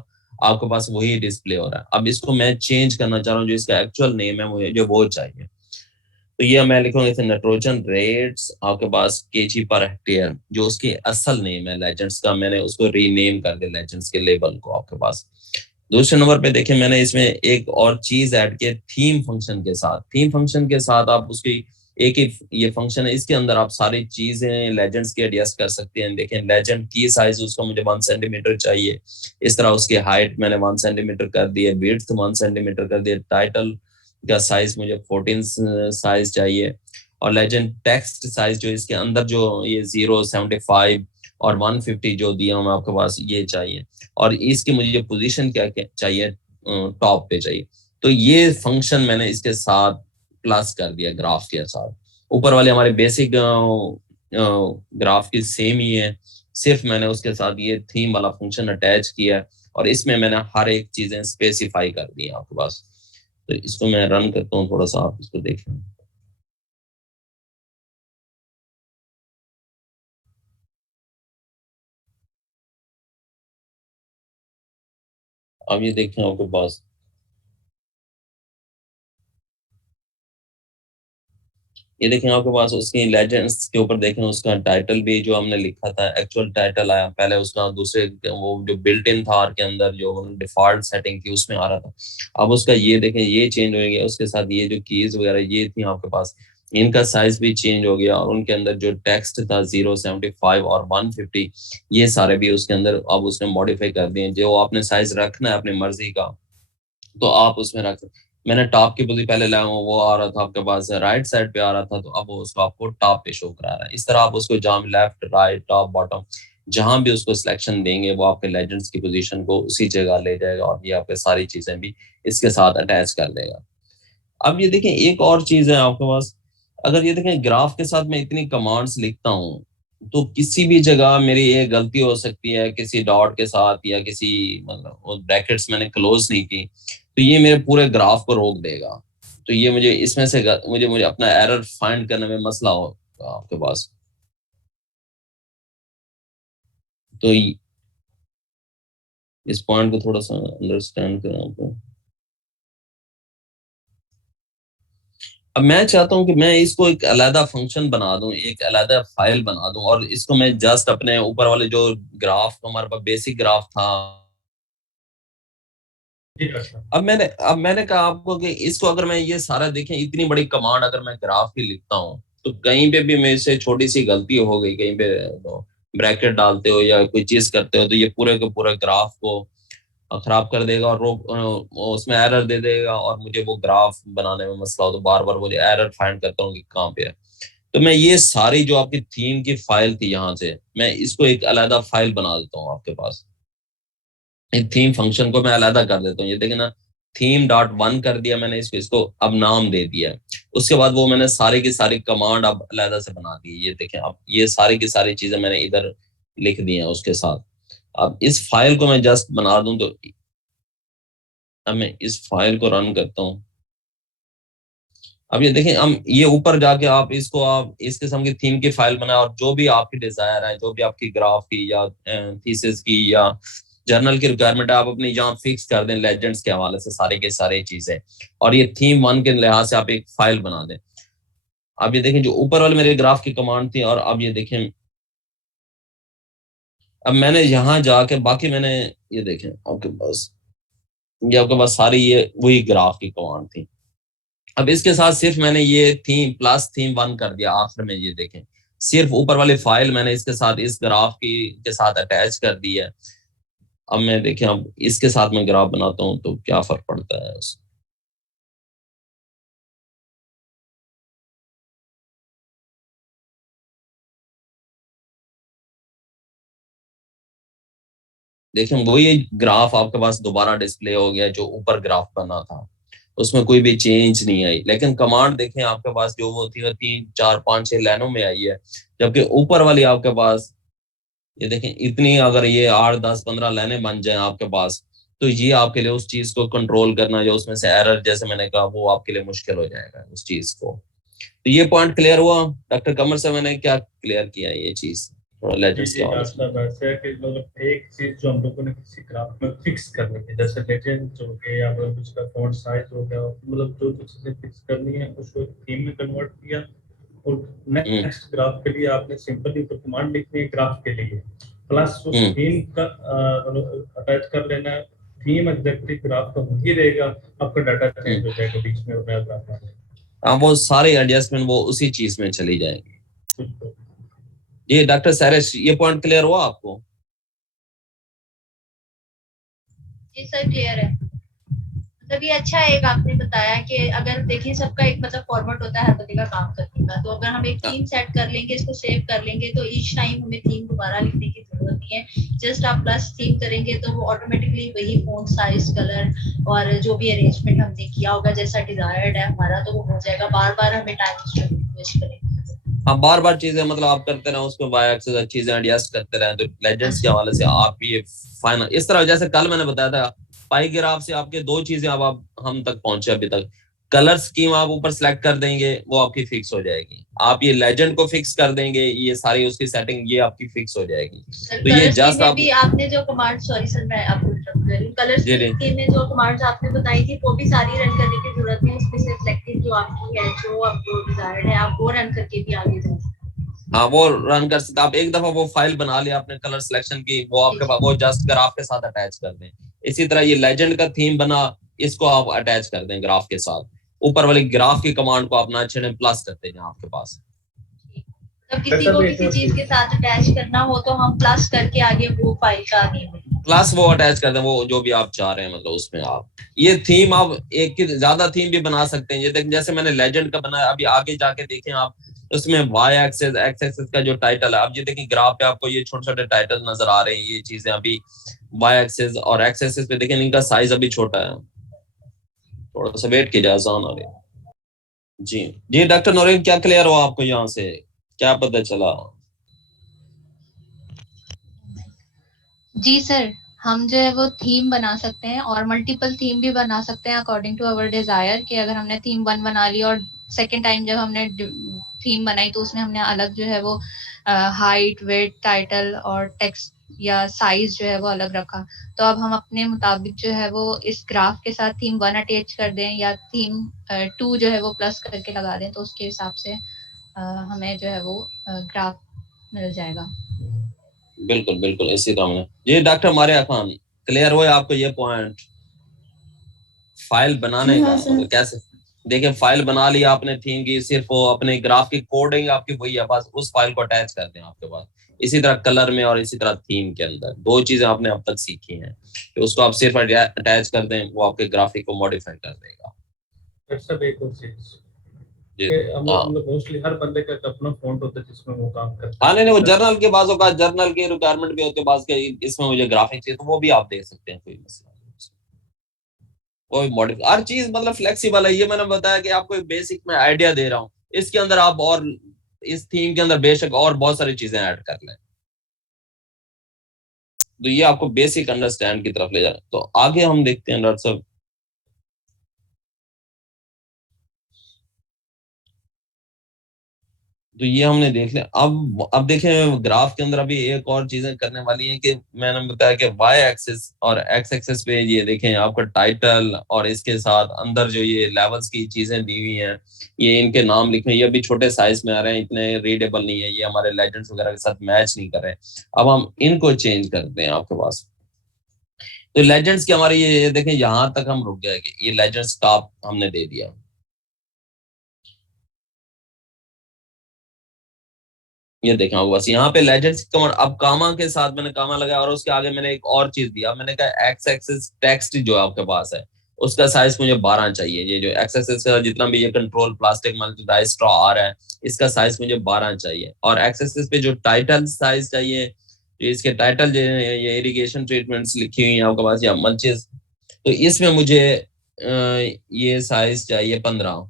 आपके पास वही डिस्प्ले हो रहा है। अब इसको मैं चेंज करना चाह रहा हूँ, जो इसका एक्चुअल नेम है मुझे जो वो चाहिए, तो ये मैं लिखूंगा इसे नाइट्रोजन रेट्स आपके पास केजी पर हेक्टेयर, जो उसकी असल नेम है लेजेंड्स का, मैंने उसको रीनेम कर दिया लेजेंड्स के लेबल को आपके पास। दूसरे नंबर पे देखें मैंने इसमें एक और चीज ऐड की, थीम फंक्शन के साथ। थीम फंक्शन के साथ आप उसकी एक ही ये फंक्शन है, इसके अंदर आप सारी चीजें लेजेंड्स के एडजस्ट कर सकते हैं। देखें लेजेंड की साइज उसका मुझे 1 सेंटीमीटर चाहिए, इस तरह उसकी हाइट मैंने 1 सेंटीमीटर कर दी है, विड्थ 1 सेंटीमीटर कर दिया, टाइटल का साइज मुझे 14 साइज चाहिए, और लेजेंड टेक्स्ट साइज जो इसके अंदर जो ये 0.75 और 150 जो दिया हूँ मैं आपके पास ये चाहिए, और इसकी मुझे पोजीशन क्या चाहिए, टॉप पे चाहिए। तो ये फंक्शन मैंने इसके साथ प्लस कर दिया ग्राफ के साथ। ऊपर वाले हमारे बेसिक ग्राफ की सेम ही है, सिर्फ मैंने उसके साथ ये थीम वाला फंक्शन अटैच किया, और इसमें मैंने हर एक चीजें स्पेसिफाई कर दी आपके पास। तो इसको मैं रन करता हूँ, थोड़ा सा आप इसको देखें। अब ये देखें आपके पास, ये देखें आपके पास उसकी लेजेंड्स के ऊपर देखें उसका टाइटल भी जो हमने लिखा था एक्चुअल टाइटल आया, पहले उसका दूसरे वो जो बिल्ट इन था आर के अंदर जो डिफॉल्ट सेटिंग थी उसमें आ रहा था, अब उसका ये देखें ये चेंज हो गया। उसके साथ ये जो कीज वगैरह ये थी आपके पास, इनका साइज भी चेंज हो गया, और उनके अंदर जो टेक्स्ट था 0.75 और 150 ये सारे भी उसके अंदर अब उसने मॉडिफाई कर दिए। जो आपने साइज रखना है अपनी मर्जी का तो आप उसमें रख, मैंने टॉप की पोजीशन पहले लाया हूँ, वो आ रहा था आपके पास राइट साइड पे आ रहा था, तो अब वो उसको आपको टॉप पे शो करा रहा है। इस तरह आप उसको जहाँ लेफ्ट राइट टॉप बॉटम जहां भी उसको सिलेक्शन देंगे वो आपके लेजेंड्स की पोजीशन को उसी जगह ले जाएगा, और ये आपके सारी चीजें भी इसके साथ अटैच कर देगा। अब ये देखें एक और चीज है आपके पास, अगर ये देखें ग्राफ के साथ मैं इतनी कमांड्स लिखता हूँ तो किसी भी जगह मेरी ये गलती हो सकती है, किसी डॉट के साथ या किसी मतलब वो ब्रैकेट्स मैंने क्लोज नहीं की तो ये मेरे पूरे ग्राफ को रोक देगा। तो ये मुझे इसमें से मुझे मुझे अपना एरर फाइंड करने में मसला होगा आपके पास। तो इस पॉइंट को थोड़ा सा अंडरस्टैंड करें आपको। अब मैं चाहता हूं कि मैं इसको एक अलग फंक्शन बना दूं, एक अलग फाइल बना दूं और इसको मैं जस्ट अपने ऊपर वाले जो ग्राफ हमारे पास बेसिक ग्राफ था, जी डॉक्टर। अब मैंने कहा आपको कि इसको अगर मैं ये सारा देखें इतनी बड़ी कमांड अगर मैं ग्राफ की लिखता हूँ तो कहीं पे भी मेरे से छोटी सी गलती हो गई, कहीं पे ब्रैकेट डालते हो या कोई चीज करते हो तो ये पूरे के पूरे ग्राफ को खराब कर देगा और उसमें एरर दे देगा और मुझे वो ग्राफ बनाने में मसला हो तो बार बार मुझे एरर फाइंड करता हूँ कि कहाँ पे है। तो मैं ये सारी जो आपकी थीम की फाइल थी यहाँ से मैं इसको एक अलग फाइल बना देता हूँ आपके पास। थीम फंक्शन को मैं अलग कर देता हूँ, ये देखें ना, थीम डॉट वन कर दिया मैंने इसको, इसको अब नाम दे दिया। उसके बाद वो मैंने सारी की सारी कमांड अब अलग से बना दी। ये देखें अब ये सारी की सारी चीजें मैंने इधर लिख दी हैं उसके साथ। अब इस फाइल को मैं जस्ट बना दूं तो अब मैं इस फाइल को रन करता हूँ। अब ये देखें हम ये ऊपर जाके आप इसको आप इस किस्म की थीम की फाइल बनाए और जो भी आपकी डिजायर है, जो भी आपकी ग्राफ की या थीसिस की या जर्नल की रिक्वायरमेंट है, आप अपनी यहाँ फिक्स कर दें लेजेंड्स के हवाले से सारी के सारी चीजें और ये थीम वन के लिहाज से आप एक फाइल बना दें। अब ये देखें जो ऊपर वाले मेरे ग्राफ की कमांड थी और अब ये देखें अब मैंने यहाँ जाके बाकी मैंने ये देखें आपके पास सारी ये वही ग्राफ की कमांड थी। अब इसके साथ सिर्फ मैंने ये थीम प्लस थीम वन कर दिया आखिर में। ये देखें सिर्फ ऊपर वाली फाइल मैंने इसके साथ इस ग्राफ की के साथ अटैच कर दी है। अब मैं देखें अब इसके साथ मैं ग्राफ बनाता हूँ तो क्या फर्क पड़ता है उससे। देखें वही ग्राफ आपके पास दोबारा डिस्प्ले हो गया जो ऊपर ग्राफ बना था, उसमें कोई भी चेंज नहीं आई। लेकिन कमांड देखें आपके पास जो वो थी 3 4 5 6 लाइनों में आई है, जबकि ऊपर वाली आपके पास ये देखें इतनी अगर ये 8 10 15 लाइनें बन जाए आपके पास तो ये आपके लिए उस चीज को कंट्रोल करना जो उसमें से एरर जैसे मैंने कहा वो आपके लिए मुश्किल हो जाएगा उस चीज को। तो ये पॉइंट क्लियर हुआ डॉक्टर कमर से मैंने क्या क्लियर किया ये चीज थोड़ा जी लेजेंड्स के जी हवाले डॉक्टर से। साहब, ऐसे है कि मतलब एक चीज जो हम लोगों ने किसी ग्राफ में फिक्स करनी है, जैसे लेजेंड हो गए या मतलब उसका फॉन्ट साइज हो गया, मतलब जो जो चीजें फिक्स करनी है उसको थीम में कन्वर्ट किया और हम्म नेक्स्ट ग्राफ के लिए आपने सिंपली ऊपर कमांड लिखनी है ग्राफ के लिए, प्लस उस हम्म थीम का मतलब अटैच कर लेना है। थीम एग्जैक्टली ग्राफ का वही रहेगा, आपका डाटा हम्म। चेंज हो जाएगा बीच में और नया ग्राफ आ जाएगा। हाँ वो सारे एडजस्टमेंट वो उसी चीज में चली जाएंगी। बिल्कुल। ये डॉक्टर सैरेश ये पॉइंट क्लियर हुआ आपको? जी सर क्लियर है। मतलब ये अच्छा है, एक आपने बताया कि अगर देखिए सबका एक मतलब फॉर्मेट होता है हर बंदे का काम करने का, तो अगर हम एक थीम सेट कर लेंगे, इसको सेव कर लेंगे, तो ईच टाइम हमें थीम दोबारा लिखने की जरूरत नहीं है। जस्ट आप प्लस थीम करेंगे तो वो ऑटोमेटिकली वही फॉन्ट साइज कलर और जो भी अरेंजमेंट हमने किया होगा जैसा डिजायर्ड है हमारा, तो वो हो जाएगा। बार बार हमें टाइम वेस्ट करेंगे। हाँ बार बार चीजें मतलब आप करते रहे उसको वाई एक्सेस चीजें एडजस्ट करते रहे तो लेजेंड्स के हवाले से आप ये फाइनल इस तरह जैसे कल मैंने बताया था पाई ग्राफ से आपके दो चीजें अब आप हम तक पहुंचे अभी तक। कलर स्कीम आप ऊपर सेलेक्ट कर देंगे वो आपकी फिक्स हो जाएगी, आप ये लेजेंड को फिक्स कर देंगे ये सारी उसकी सेटिंग ये आपकी फिक्स हो जाएगी। तो ये कलर स्कीम जस्ट में आप भी आपने जो कमांड, सॉरी सर मैं आपको इंटरप्ट कर रही हूँ, कलर जी जी स्कीम में जो कमांड्स आपने बताई थी वो भी सारी रन करने की जरूरत नहीं है, उसमें से सेलेक्टेड जो आपकी है जो आपको डिजायर्ड है आप वो रन करके भी आगे जा सकते हाँ वो रन कर सकते आप। एक दफा वो फाइल बना लिया अपने कलर सिलेक्शन की वो आपके पास वो जस्ट ग्राफ के साथ अटैच कर दें। इसी तरह ये लेजेंड का थीम बना इसको आप अटैच कर दें ग्राफ के साथ, ऊपर वाली ग्राफ की कमांड को अपना अच्छे प्लस करते हैं आपके पास। हैं। मतलब किसी को किसी चीज के साथ अटैच करना हो तो हम प्लस करके आगे वो फाइल का नेम प्लस वो अटैच कर दें वो जो भी आप चाह रहे हैं मतलब उसमें आप ये थीम आप एक की ज्यादा थीम भी बना सकते हैं। ये देखें जैसे मैंने लेजेंड का बनाया अभी आगे जाके देखें आप उसमें वाई एक्सेस एक्स एक्सेस का जो टाइटल है अब ये देखें ग्राफ पे आपको ये छोटे छोटे टाइटल नजर आ रहे हैं। ये चीजें अभी वाई एक्सेस और एक्स एक्सेस पे देखें इनका साइज अभी छोटा है, थोड़ा सा वेट कीजिए आसान आ रही है। जी जी डॉक्टर नौरीन, क्या क्लियर हुआ आपको यहाँ से, क्या पता चला? जी सर, हम जो है वो थीम बना सकते हैं और मल्टीपल थीम भी बना सकते हैं अकॉर्डिंग टू अवर डिजायर, कि अगर हमने थीम 1 बना ली और सेकंड टाइम जब हमने थीम बनाई तो उसमें हमने अलग जो है वो हाइट, वेट, टाइटल और टेक्स्ट या साइज जो है वो अलग रखा, तो अब हम अपने मुताबिक जो है वो इस ग्राफ के साथ थीम 1 अटैच कर दें या थीम 2 जो है वो प्लस करके लगा दें, तो उसके हिसाब से हमें जो है वो ग्राफ मिल जाएगा। बिल्कुल बिल्कुल इसी तरह में। जी डॉक्टर मारिया खान, क्लियर हुआ आपको ये पॉइंट? फाइल बनाने जी का हाँ सर। मतलब कैसे? देखिए फाइल बना ली आपने थीम की, सिर्फ वो अपने ग्राफ की कोडिंग आपकी वही है, बस उस फाइल को अटैच कर दें आपके पास। इसी तरह कलर में और इसी तरह थीम के अंदर दो चीजें आपने अब तक सीखी हैं कि उसको आप सिर्फ अटैच कर दें, वो आपके ग्राफिक को मॉडिफाई कर देगा। सब एक और चीज जी कि हम हाँ मतलब मोस्टली हर बंदे का एक अपना फॉन्ट होता है जिसमें वो काम करता हाँ, है, नहीं नहीं, वो जितना जर्नल के बाजों का जर्नल के रिक्वायरमेंट भी होते हैं, बाज के इसमें मुझे ग्राफिक चाहिए तो वो भी आप देख सकते हैं, कोई मसला नहीं। वो भी मॉडिफाई, हर चीज मतलब फ्लेक्सिबल है। ये मैंने बताया कि आपको बेसिक में आइडिया दे रहा हूँ, इसके अंदर आप और इस थीम के अंदर बेशक और बहुत सारी चीजें ऐड कर लें, तो ये आपको बेसिक अंडरस्टैंड की तरफ ले जा रहा है। तो आगे हम देखते हैं डॉक्टर साहब। तो ये हमने देख लिया। अब देखें ग्राफ के अंदर अभी एक और चीजें करने वाली हैं कि मैंने बताया कि वाई एक्सिस और एक्स एक्सिस पे ये देखें आपका टाइटल और इसके साथ अंदर जो ये लेवल्स की चीजें दी हुई हैं, ये इनके नाम लिखे हैं, ये अभी छोटे साइज में आ रहे हैं, इतने रीडेबल नहीं है, ये हमारे लेजेंड्स वगैरह के साथ मैच नहीं कर रहे। अब हम इनको चेंज करते हैं आपके पास। तो लेजेंड्स की हमारे ये देखें यहां तक हम रुक गए कि ये लेजेंड्स का हमने दे दिया। ये देखा होगा बस यहाँ पे लेजेंड्स कमर, अब कामा के साथ मैंने कामा लगाया और उसके आगे मैंने एक और चीज दिया, मैंने कहा एक्स एक्सिस टेक्स्ट जो आपके पास है उसका साइज मुझे 12 चाहिए। ये जो एक्स एक्सिस का जितना भी ये कंट्रोल प्लास्टिक मल्टीडाई स्ट्रॉ आ रहा है, इसका साइज मुझे 12 चाहिए। और एक्स एक्सिस पे जो टाइटल साइज चाहिए, जो इसके टाइटल जो है, ये इरिगेशन ट्रीटमेंट्स लिखी हुई है आपके पास या मल्चेस, तो इसमें मुझे ये साइज चाहिए 15।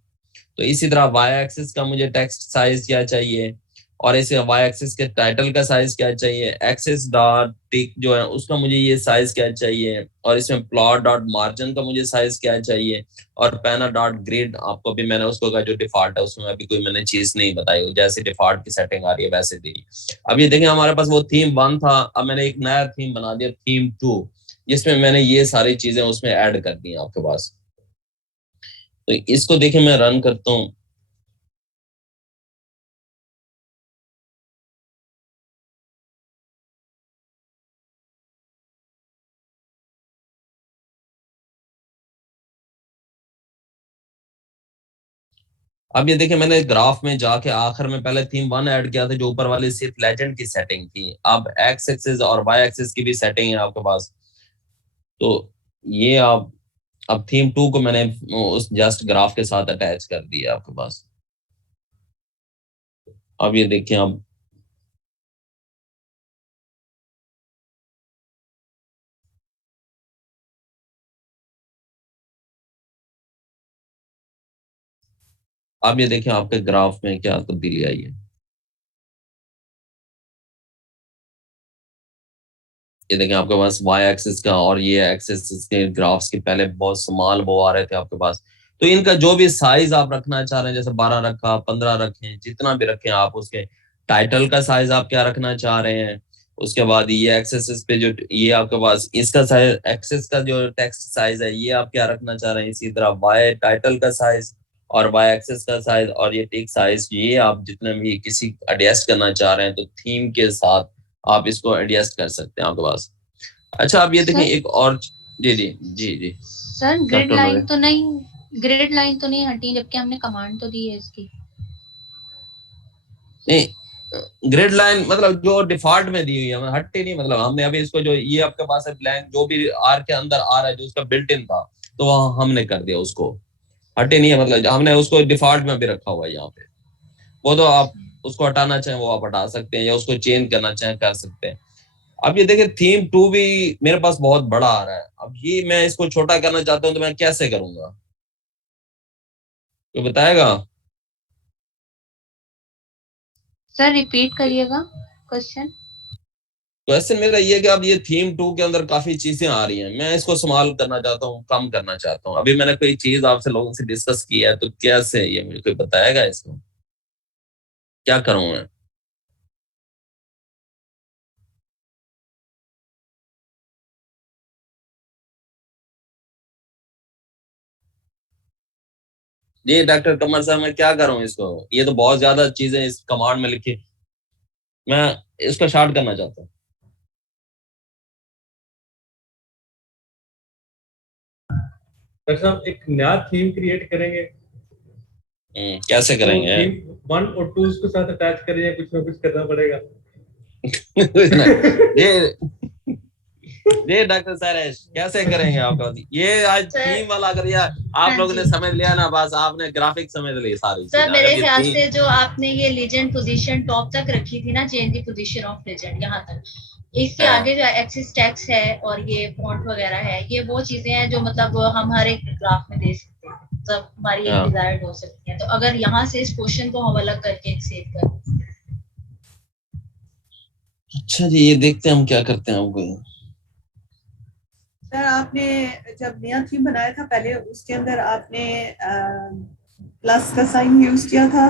तो इसी तरह वाई एक्सिस का मुझे टेक्स्ट साइज क्या चाहिए, और इसे वाई एक्सिस के टाइटल का साइज क्या चाहिए, एक्सिस डॉट टिक जो है उसका मुझे ये साइज क्या चाहिए, और इसमें प्लॉट डॉट मार्जिन का मुझे साइज क्या चाहिए, और पैना डॉट ग्रिड आपको भी मैंने उसको का जो डिफॉल्ट है उसमें अभी कोई मैंने चीज नहीं बताई, जैसे डिफॉल्ट की सेटिंग आ रही है वैसे दी। अब ये देखें हमारे पास वो थीम 1 था, अब मैंने एक नया थीम बना दिया थीम 2, जिसमें मैंने ये सारी चीजें उसमें ऐड कर दी आपके पास। तो इसको देखें मैं रन करता हूँ। अब ये देखिए मैंने ग्राफ में जाके आखिर में पहले थीम 1 ऐड किया था जो ऊपर वाली सिर्फ लेजेंड की सेटिंग थी, अब एक्स एक्सिस और वाई एक्सिस की भी सेटिंग है आपके पास। तो ये आप, अब थीम 2 को मैंने उस जस्ट ग्राफ के साथ अटैच कर दिया आपके पास। अब ये देखिए अब ये देखिए आपके ग्राफ में क्या तब्दीली आई है। ये देखें आपके पास वाई एक्सिस का और ये एक्सिस के ग्राफ्स के पहले बहुत स्मॉल वो आ रहे थे आपके पास। तो इनका जो भी साइज आप रखना चाह रहे हैं, जैसे 12 रखा, 15 रखें, जितना भी रखें आप, उसके टाइटल का साइज आप क्या रखना चाह रहे हैं। उसके बाद ये एक्सेस पे जो ये आपके पास इसका साइज, एक्सेस का जो टेक्स्ट साइज है ये आप क्या रखना चाह रहे हैं। इसी तरह वाई टाइटल का साइज और वाई एक्सेस का साइज और ये टिक साइज, ये आप जितने भी किसी एडजस्ट करना चाह रहे हैं तो थीम के साथ आप इसको एडजस्ट कर सकते हैं आपके पास। अच्छा आप ये देखें सर एक और, जी जी जी जी सर डॉक्टर नोरे, ग्रिड लाइन तो नहीं हटी, जबकि हमने कमांड तो दी है इसकी। नहीं ग्रिड लाइन मतलब जो डिफॉल्ट में दी हुई है, हटती नहीं, मतलब हमने अभी इसको जो ये आपके पास है ब्लैंक जो भी आर के अंदर आ रहा है जो उसका बिल्ट इन था, तो वह हमने कर दिया उसको, हटे नहीं है, मतलब हमने उसको डिफॉल्ट में भी रखा हुआ है यहाँ पे। वो तो आप उसको हटाना चाहें वो आप हटा सकते हैं, या उसको चेंज करना चाहें कर सकते हैं। अब ये देखिए थीम 2 भी मेरे पास बहुत बड़ा आ रहा है, अब ये मैं इसको छोटा करना चाहता हूँ तो मैं कैसे करूंगा, कोई बताएगा? सर रिपीट करिएगा क्वेश्चन। क्वेश्चन मेरा ये है कि अब ये थीम 2 के अंदर काफी चीजें आ रही हैं, मैं इसको संभाल करना चाहता हूँ, कम करना चाहता हूँ। अभी मैंने कोई चीज आपसे लोगों से डिस्कस किया है, तो कैसे ये मुझे कोई बताएगा इसको, क्या करूं मैं? जी डॉक्टर कमर साहब, मैं क्या करूं इसको? ये तो बहुत ज्यादा चीजें इस कमांड में लिखी, मैं इसको शॉर्ट करना चाहता हूँ। डॉक्टर साहब एक नया थीम क्रिएट करेंगे, कैसे तो करेंगे? थीम 1 और 2 उसके साथ अटैच करेंगे, कुछ ना कुछ करना पड़ेगा। ये ये डॉक्टर सरेश कैसे करेंगे आप? ये आज थीम वाला अगर यार आप हाँ लोगों ने जी। समझ लिया ना, बस आपने ग्राफिक समझ ली सारी सर चीजें। मेरे अगर ये ख्याल थीम, से जो आपने ये लीजेंड पोजीशन टॉप तक रखी थी ना, change the position of legend, यहाँ तक, इसके हाँ। आगे जो एक्सिस टेक्स्ट है और ये फॉन्ट वगैरह है, ये वो चीजें हैं जो मतलब हम हर एक ग्राफ में दे सकते हैं, मतलब हमारी एक हाँ। डिजायर्ड हो सकती है। तो अगर यहाँ से इस क्वेश्चन को हम अलग करके सेव करें। अच्छा जी, ये देखते हैं हम क्या करते हैं हमको। सर आपने जब नया थीम बनाया था पहले, उसके अंदर आपने प्लस का साइन यूज किया था,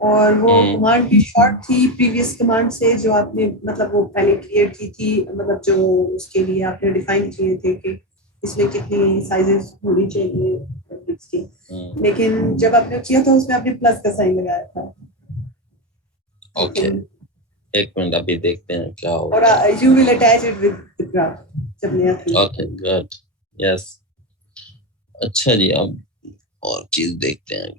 और वो कमांड की शॉर्ट थी प्रीवियस कमांड से जो आपने मतलब वो पहले क्रिएट की थी, मतलब जो उसके लिए आपने डिफाइन किए थे कि इसमें कितनी साइजेस होनी चाहिए मैट्रिक्स की, लेकिन जब आपने किया था उसमें आपने प्लस का साइन लगाया था। ओके, एक मिनट अभी देखते हैं क्या होगा। और you will attach it with the graph जब नया थीम। Okay good, yes. अच्छा जी, अब और चीज देखते हैं।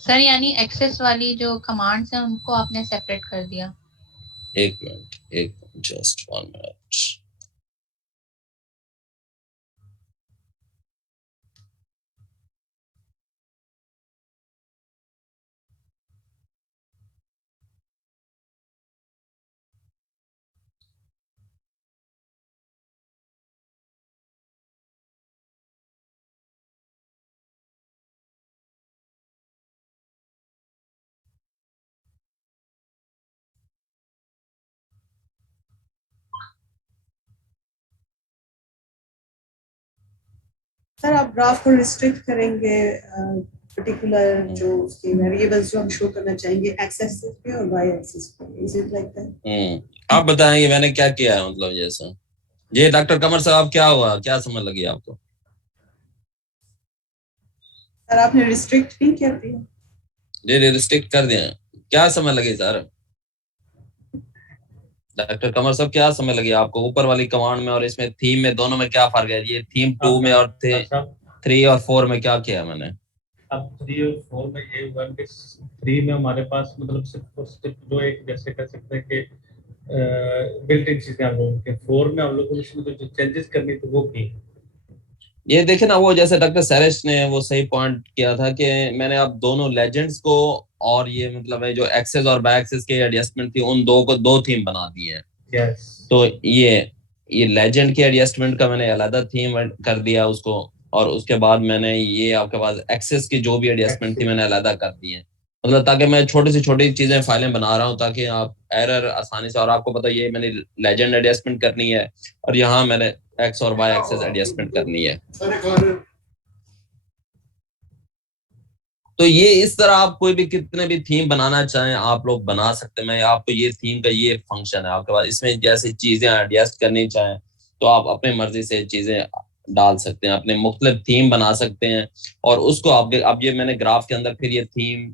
सर यानी एक्सेस वाली जो कमांड्स हैं उनको आपने सेपरेट कर दिया। एक मिनट, एक जस्ट 1 मिनट। सर आप ग्राफ को रिस्ट्रिक्ट करेंगे पर्टिकुलर जो उसके वेरिएबल्स जो हम शो करना चाहेंगे, एक्स एक्सिस पे और वाई एक्सिस पे, इज इट लाइक दैट? आप बताएंगे मैंने क्या किया है, मतलब जैसा ये डॉक्टर कमर साहब क्या हुआ, क्या समझ लगी आपको? सर आपने रिस्ट्रिक्ट नहीं कर दिया? जी रिस्ट्रिक्ट कर दिया, क्या समझ लगी सर? डॉक्टर कमर साहब क्या समझ लगी आपको ऊपर वाली कमांड में और इसमें थीम में, दोनों में क्या फर्क है? ये थीम 2 में और 3 और 4 में क्या किया मैंने? अब 3 और 4 में ये हुआ कि 3 में हमारे पास मतलब सिर्फ और सिर्फ जो एक जैसे कह सकते हैं कि बिल्ट इन चीजें हम लोगों के, 4 में हम लोगों को उसमें जो चेंजेस करनी थी वो की। ये देखे ना, वो जैसे डॉक्टर सैरेश ने वो सही पॉइंट किया था कि मैंने अब दोनों लेजेंड्स को और ये मतलब है जो एक्सेस और बैक एक्सेस के एडजस्टमेंट थी, उन दो को दो थीम बना दिए हैं। यस। तो ये लेजेंड के एडजस्टमेंट का मैंने अलग थीम कर दिया उसको, और उसके बाद मैंने ये आपके पास एक्सेस की जो भी एडजस्टमेंट थी मैंने अलग कर दी है, मतलब ताकि मैं छोटी से छोटी चीजें फाइलें बना रहा हूँ ताकि आप एरर आसानी से, और आपको पता ये मैंने लेजेंड एडजस्टमेंट करनी है और यहाँ मैंने एक्स और वाई एक्सेस एडजस्टमेंट करनी है। तो ये इस तरह आप कोई भी कितने भी थीम बनाना चाहें आप लोग बना सकते हैं। मैं आपको ये थीम का ये फंक्शन है आपके पास, इसमें जैसे चीजें एडजस्ट करनी चाहें तो आप अपनी मर्जी से चीजें डाल सकते हैं, अपने मुख्तलिफ थीम बना सकते हैं, और उसको अब ये मैंने ग्राफ के अंदर फिर ये थीम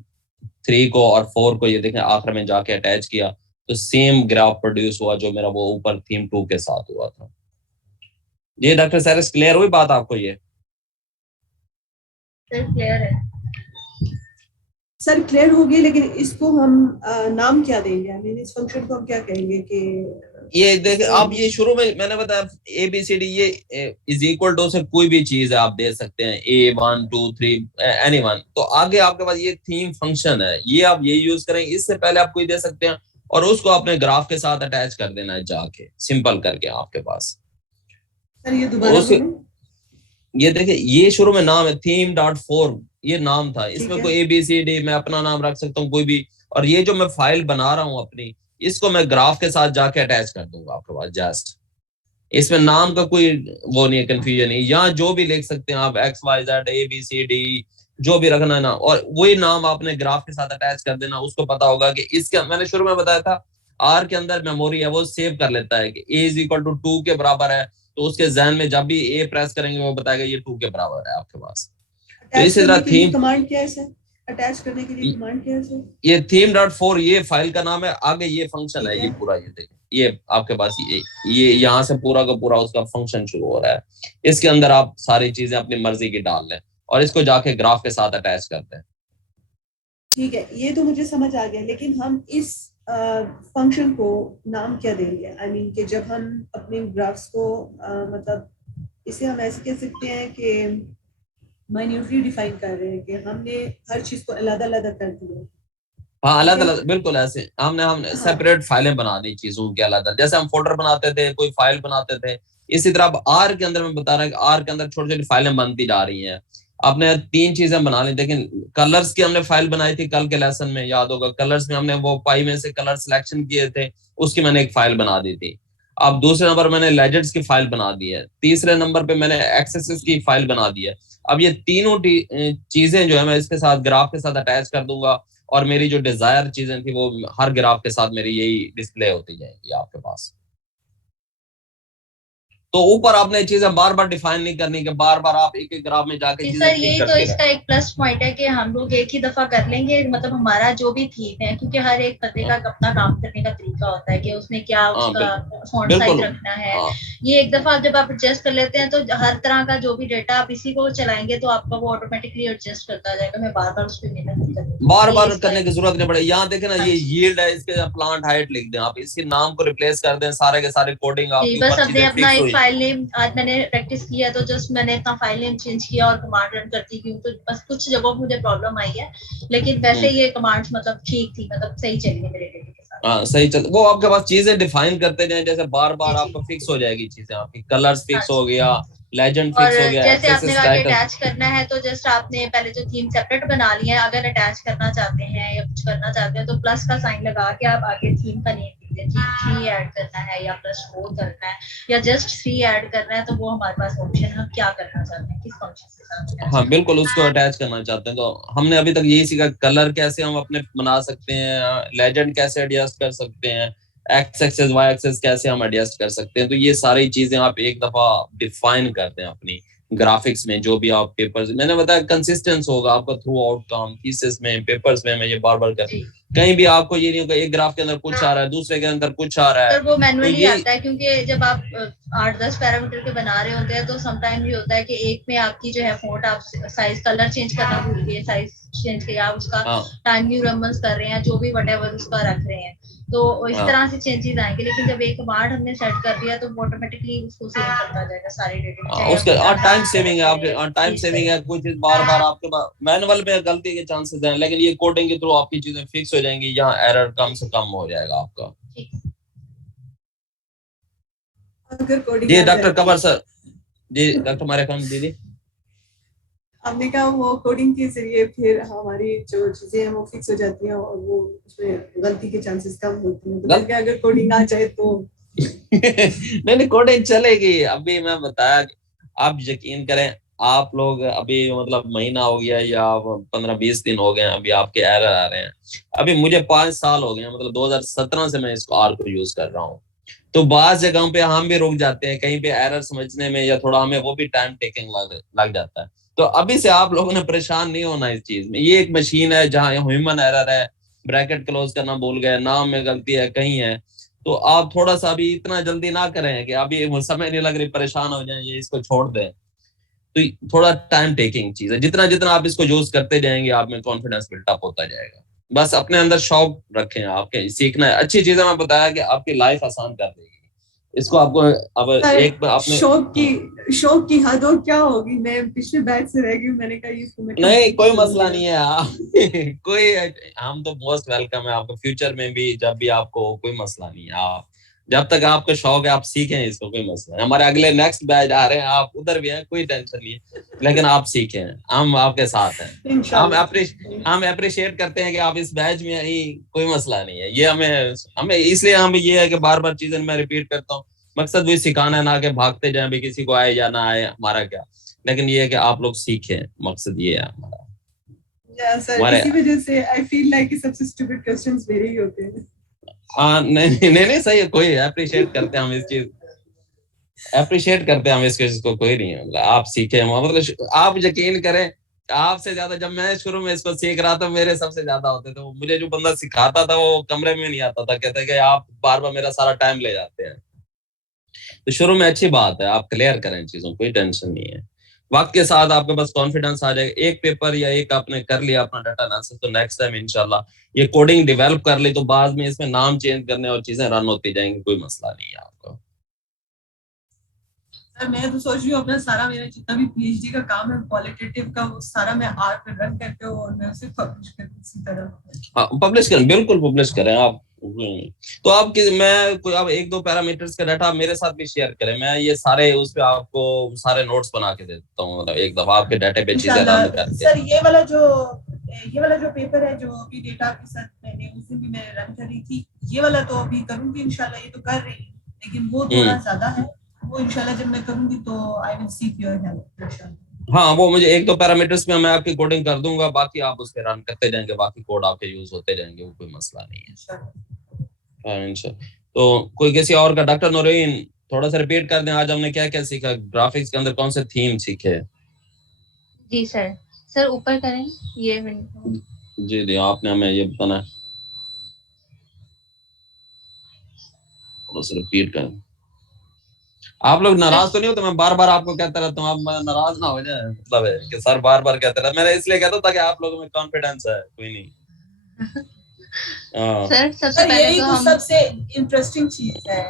3 को और 4 को ये देखें आखिर में जाके अटैच किया, तो सेम ग्राफ प्रोड्यूस हुआ जो मेरा वो ऊपर थीम 2 के साथ हुआ था। ये डॉक्टर सैरिस क्लियर हुई बात आपको? ये क्लियर है सर, क्लियर हो गई, लेकिन इसको हम नाम क्या देंगे? आई मीन इस फंक्शन को हम क्या कहेंगे कि ये देख आप, ये शुरू में मैंने बताया ABCD, ये इज इक्वल टू से कोई भी चीज है आप दे सकते हैं, A1 2 3 एनीवन। तो आगे आपके पास ये थीम फंक्शन है, ये आप ये यूज करेंगे, इससे पहले आप कोई दे सकते हैं और उसको अपने ग्राफ के साथ अटैच कर देना है जाके, सिंपल करके आपके पास। सर ये दोबारा बोलें। ये देखिए, ये शुरू में नाम है theme.4, ये नाम था, इसमें कोई ABCD मैं अपना नाम रख सकता हूँ कोई भी, और ये जो मैं फाइल बना रहा हूँ अपनी, इसको मैं ग्राफ के साथ जाके अटैच कर दूंगा आपके पास। जस्ट इसमें नाम का कोई वो नहीं है, कंफ्यूजन नहीं, यहाँ जो भी लिख सकते हैं आप XYZ ABCD जो भी रखना है ना, और वही नाम आपने ग्राफ के साथ अटैच कर देना। उसको पता होगा कि इसके, मैंने शुरू में बताया था R के अंदर मेमोरी है, वो सेव कर लेता है कि A = 2 के बराबर है, तो उसके जहन में जब भी A प्रेस करेंगे वो बताएगा ये 2 के बराबर है आपके पास। तो इसी तरह थीम कमांड क्या है सर? अटैच करने के लिए कमांड क्या है सर? ये theme.4 ये फाइल का नाम है, आगे ये फंक्शन है, ये पूरा, ये देखिए ये आपके पास ये यहाँ से पूरा का पूरा उसका फंक्शन शुरू हो रहा है। इसके अंदर आप सारी चीजें अपनी मर्जी की डाल लें और इसको जाके ग्राफ के साथ अटैच करते हैं। ठीक है, ये तो मुझे समझ आ गया, लेकिन हम इस फंक्शन को नाम क्या देंगे? आई मीन कि जब हम अपने ग्राफ्स को मतलब इसे हम ऐसे कह सकते हैं कि माइन्यूटली डिफाइन कर रहे हैं कि हमने हर चीज को अलग-अलग कर दिया। हाँ, अलग-अलग, बिल्कुल ऐसे हमने सेपरेट फाइलें बना दी चीजों के अलग, जैसे हम फोल्डर बनाते थे, कोई फाइल बनाते थे, इसी तरह अब R के अंदर मैं बता रहा हूँ कि R के अंदर छोटी-छोटी फाइलें बनती जा रही हैं। आपने 3 चीजें बना ली, लेकिन कलर्स की हमने फाइल बनाई थी कल के लेसन में, याद होगा, कलर्स में हमने वो पाई में से कलर सिलेक्शन किए थे, उसकी मैंने एक फाइल बना दी थी। अब दूसरे नंबर मैंने लेजेंड्स की फाइल बना दी है, तीसरे नंबर पे मैंने एक्सेसेस की फाइल बना दी है। अब ये तीनों चीजें जो है मैं इसके साथ ग्राफ के साथ अटैच कर दूंगा और मेरी जो डिजायर चीजें थी वो हर ग्राफ के साथ मेरी यही डिस्प्ले होती जाएगी आपके पास। तो ऊपर आपने चीजें बार बार डिफाइन नहीं करनी कि बार बार आप एक एक ग्राफ में जाके सर यही तो इसका एक प्लस पॉइंट है कि हम लोग एक ही दफा कर लेंगे, मतलब हमारा जो भी थीम है, क्योंकि हर एक बंदे का अपना काम करने का तरीका होता है कि उसने क्या उसका फॉन्ट साइज रखना है। ये एक दफा जब आप एडजस्ट कर लेते हैं तो हर तरह का जो भी डेटा आप इसी को चलाएंगे तो आपका वो ऑटोमेटिकली एडजस्ट करता जाएगा। मैं बार बार उस पर मेहनत नहीं करती, बार बार करने की जरूरत नहीं पड़ेगी। यहाँ देखे ना, ये यील्ड है, इसके प्लांट हाइट लिख दें आप, इसके नाम को रिप्लेस कर दें, सारे के सारे कोडिंग आप बस अपने अपना एक फाइल नेम, आज मैंने प्रैक्टिस किया तो जस्ट मैंने अपना फाइल नेम चेंज किया और कमांड रन करती थी, तो बस कुछ जगहों पे मुझे प्रॉब्लम आई है, लेकिन वैसे ये कमांड्स मतलब ठीक थी, मतलब सही चली है मेरे डेटा के साथ। हाँ सही चल, वो आपके पास चीजें डिफाइन करते जाए, जैसे बार बार आपको फिक्स हो जाएगी चीजें, आपकी कलर्स फिक्स हो गया, लेजेंड फिक्स हो गया। जैसे आपने कहा कि अटैच करना है तो जस्ट आपने पहले जो थीम सेपरेट बना ली है, अगर अटैच करना चाहते हैं या कुछ करना चाहते हैं तो प्लस का साइन लगा के आप आगे थीम का नेम दीजिए, 3 ऐड करना है या +4 करना है या जस्ट 3 ऐड करना है, तो वो हमारे पास ऑप्शन है, हम क्या करना चाहते हैं, किस फंक्शन के साथ। हाँ बिल्कुल, उसको अटैच करना चाहते हैं तो हमने अभी तक यही सीखा, कलर कैसे हम अपने बना सकते हैं, लेजेंड कैसे एडजस्ट कर सकते हैं, एक्स एक्सेस वाई एक्सेस कैसे हम एडजस्ट कर सकते हैं। तो ये सारी चीजें आप एक दफा डिफाइन करते हैं अपनी ग्राफिक्स में, जो भी आप पेपर्स, मैंने बताया कंसिस्टेंस होगा आपका थ्रू आउट काम, थीसिस में, पेपर्स में, मैं ये बार बार कर, कहीं भी आपको ये नहीं होगा एक ग्राफ के अंदर कुछ आ रहा है दूसरे के अंदर कुछ आ रहा है, वो मैनुअली आता है, क्योंकि जब आप 8-10 पैरामीटर के बना रहे होते हैं तो समटाइम ये होता है कि एक में आपकी जो है फॉन्ट आप साइज कलर चेंज करना भूल गए, साइज चेंज किया, आप उसका टाइम न्यू रोमन्स कर रहे हैं, जो भी व्हाटएवर उसका रख रहे हैं, तो इस तरह से चेंजेस आएंगे। लेकिन जब एक कमांड हमने सेट कर दिया तो ऑटोमेटिकली उसको सेव करता जाएगा सारे डेटा, उसके टाइम सेविंग है, आपके टाइम सेविंग है, कोई चीज बार बार आपके मैनुअल में गलती के चांसेस हैं, लेकिन ये कोडिंग के थ्रू आपकी चीजें फिक्स हो जाएंगी, यहाँ एरर कम से कम हो जाएगा आपका। जी डॉक्टर कमर सर, जी डॉक्टर मारिया खान दीदी, आपने कहा वो कोडिंग के जरिए फिर हमारी जो चीजें हैं वो फिक्स हो जाती हैं और वो उसमें गलती के चांसेस कम होते हैं, तो अगर कोडिंग आ जाए तो नहीं कोडिंग चलेगी। अभी मैं बताया, आप यकीन करें, आप लोग अभी मतलब महीना हो गया या 15-20 दिन हो गए, अभी आपके एरर आ रहे हैं। अभी मुझे 5 साल हो गए, मतलब 2017 से मैं इसको आर को यूज कर रहा हूँ तो बाज़ जगहों पे हम भी रुक जाते हैं, कहीं पे एरर समझने में, या थोड़ा हमें वो भी टाइम टेकिंग लग जाता है। तो अभी से आप लोगों ने परेशान नहीं होना इस चीज में। ये एक मशीन है जहाँ ह्यूमन एरर है, ब्रैकेट क्लोज करना भूल गए, नाम में गलती है कहीं है, तो आप थोड़ा सा अभी इतना जल्दी ना करें कि अभी वो समय नहीं लग रही, परेशान हो जाए, ये इसको छोड़ दें। तो थोड़ा टाइम टेकिंग चीज है, जितना जितना आप इसको यूज करते जाएंगे आप में कॉन्फिडेंस बिल्टअप होता जाएगा। बस अपने अंदर शौक रखें, आपके सीखना है, अच्छी चीजें मैं बताया कि आपकी लाइफ आसान कर देगी इसको। आपको अब एक आपने शौक की हद और क्या होगी। मैं पिछले बैच से रह गई, मैंने कहा इसको मैं नहीं, कोई complete मसला करूंगी। नहीं है आप कोई, हम तो मोस्ट वेलकम है आपको फ्यूचर में भी, जब भी आपको, कोई मसला नहीं है। आप जब तक आपको शौक है आप सीखें इसको, कोई मसला नहीं। हमारे अगले नेक्स्ट बैच आ रहे हैं, आप उधर भी हैं, कोई टेंशन नहीं है, लेकिन आप सीखें, हम आपके साथ हैं। हम अप्रिशिएट करते हैं कि आप इस बैच में आई, कोई मसला नहीं है। ये हमें हमें इसलिए हम ये है कि बार बार चीजें मैं रिपीट करता हूँ, मकसद वही सिखाना है, ना कि भागते जाए भी किसी को आए या ना आए हमारा क्या, लेकिन ये है कि आप लोग सीखें, मकसद ये है हमारा। सर हमारे इसी वजह से आई फील लाइक कि सबसे स्टूपिड क्वेश्चंस मेरे ही होते हैं। नहीं सही है, कोई अप्रिशिएट करते हैं हम इस चीज, अप्रिशिएट करते हैं हम इस चीज को, कोई नहीं है। मतलब आप सीखे, मतलब आप यकीन करें, आपसे ज्यादा जब मैं शुरू में इसको सीख रहा था मेरे सबसे ज्यादा होते थे। मुझे जो बंदा सिखाता था वो कमरे में नहीं आता था, कहते कि आप बार बार मेरा सारा टाइम ले जाते हैं। तो शुरू में अच्छी बात है, आप क्लियर करें चीजों, कोई टेंशन नहीं है। वक्त के साथ आपके पास कॉन्फिडेंस आ जाएगा। एक पेपर या एक आपने कर लिया अपना डाटा एनालिसिस, तो नेक्स्ट टाइम इंशाल्लाह ये कोडिंग डेवलप कर ली तो बाद में इसमें नाम चेंज करने और चीजें रन होती जाएंगी, कोई मसला नहीं है आपको। सर मैं तो सोच रही हूँ अपना सारा मेरा जितना भी पीएचडी का काम है क्वालिटेटिव का, वो सारा मैं आर पे रन करके और मैं उसे पब्लिश कर दूं इसी तरह। हाँ पब्लिश करें, बिल्कुल पब्लिश करें आप। तो आप मैं कोई आप एक दो पैरामीटर्स का डाटा मेरे साथ भी शेयर करें, मैं ये सारे उस पे आपको सारे नोट्स बना के देता हूँ, मतलब एक दफा आपके डाटा पे चीजें रन करके। सर ये वाला जो पेपर है जो अभी डेटा आपके साथ मैंने उस दिन भी मैंने रन करी थी, ये वाला तो अभी करूंगी इंशाल्लाह, ये तो कर रही हूँ, लेकिन वो थोड़ा ज्यादा है, वो इंशाल्लाह जब मैं करूंगी तो I will seek your help इंशाल्लाह। हाँ वो मुझे एक दो पैरामीटर्स में मैं आपकी कोडिंग कर दूंगा, बाकी आप उस पे रन करते जाएंगे, बाकी कोड आपके यूज होते जाएंगे, वो कोई मसला नहीं है। हाँ इंशाल्लाह। तो कोई किसी और का, डॉक्टर नौरीन थोड़ा सा रिपीट कर दें, आज हमने क्या क्या सीखा, ग्राफिक्स के अंदर कौन से थीम सीखे? जी सर ऊपर करें ये विंडो। जी जी आपने हमें ये बताना है, थोड़ा सा रिपीट करें। आप लोग नाराज तो नहीं होते मैं बार बार आपको कहता रहता हूँ, आप नाराज ना हो जाए, मतलब है कि सर बार बार कहते रहते, मैंने इसलिए कहता था कि आप लोगों में कॉन्फिडेंस है, कोई नहीं। सर सबसे पहले यही तो तो हम सबसे इंटरेस्टिंग चीज है।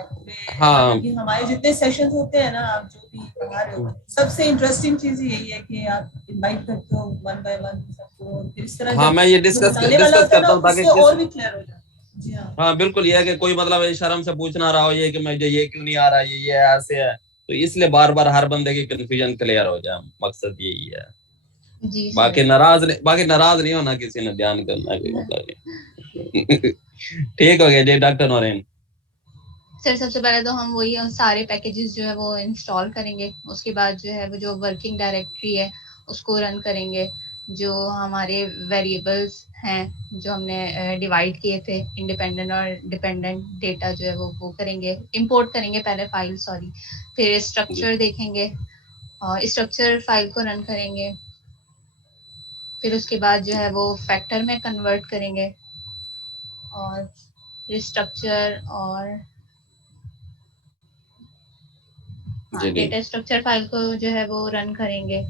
हाँ मतलब कि हमारे जितने सेशंस होते हैं ना, आप जो भी पढ़ा रहे हो, सबसे इंटरेस्टिंग चीज यही है कि आप इनवाइट करते हो वन बाय वन सबको, फिर इस तरह हाँ मैं ये जो बताने वाला डिस्कस होता है ना करता हूँ ताकि उससे और भी क्लियर हो जाए। जी हाँ हाँ बिल्कुल, ये है कि कोई मतलब शर्म से पूछ ना रहा हो ये कि मुझे ये क्यों नहीं आ रहा, ये ऐसे है, तो इसलिए बार बार हर बंदे की कंफ्यूजन क्लियर हो जाए, मकसद यही है। जी बाकी सर। नाराज नहीं होना किसी ने, ध्यान करना कोई मतलब नहीं ठीक हो गया जी डॉक्टर नौरीन। सर सबसे पहले तो हम वही सारे पैकेजेस जो है वो इंस्टॉल करेंगे, उसके बाद जो है वो जो वर्किंग डायरेक्टरी है उसको रन करेंगे, जो हमारे वेरिएबल्स हैं जो हमने डिवाइड किए थे इंडिपेंडेंट और डिपेंडेंट डेटा जो है वो करेंगे, इंपोर्ट करेंगे पहले फाइल, सॉरी, फिर स्ट्रक्चर देखेंगे और स्ट्रक्चर फाइल को रन करेंगे, फिर उसके बाद जो है वो फैक्टर में कन्वर्ट करेंगे और फिर स्ट्रक्चर और डेटा स्ट्रक्चर फाइल को जो है वो रन करेंगे।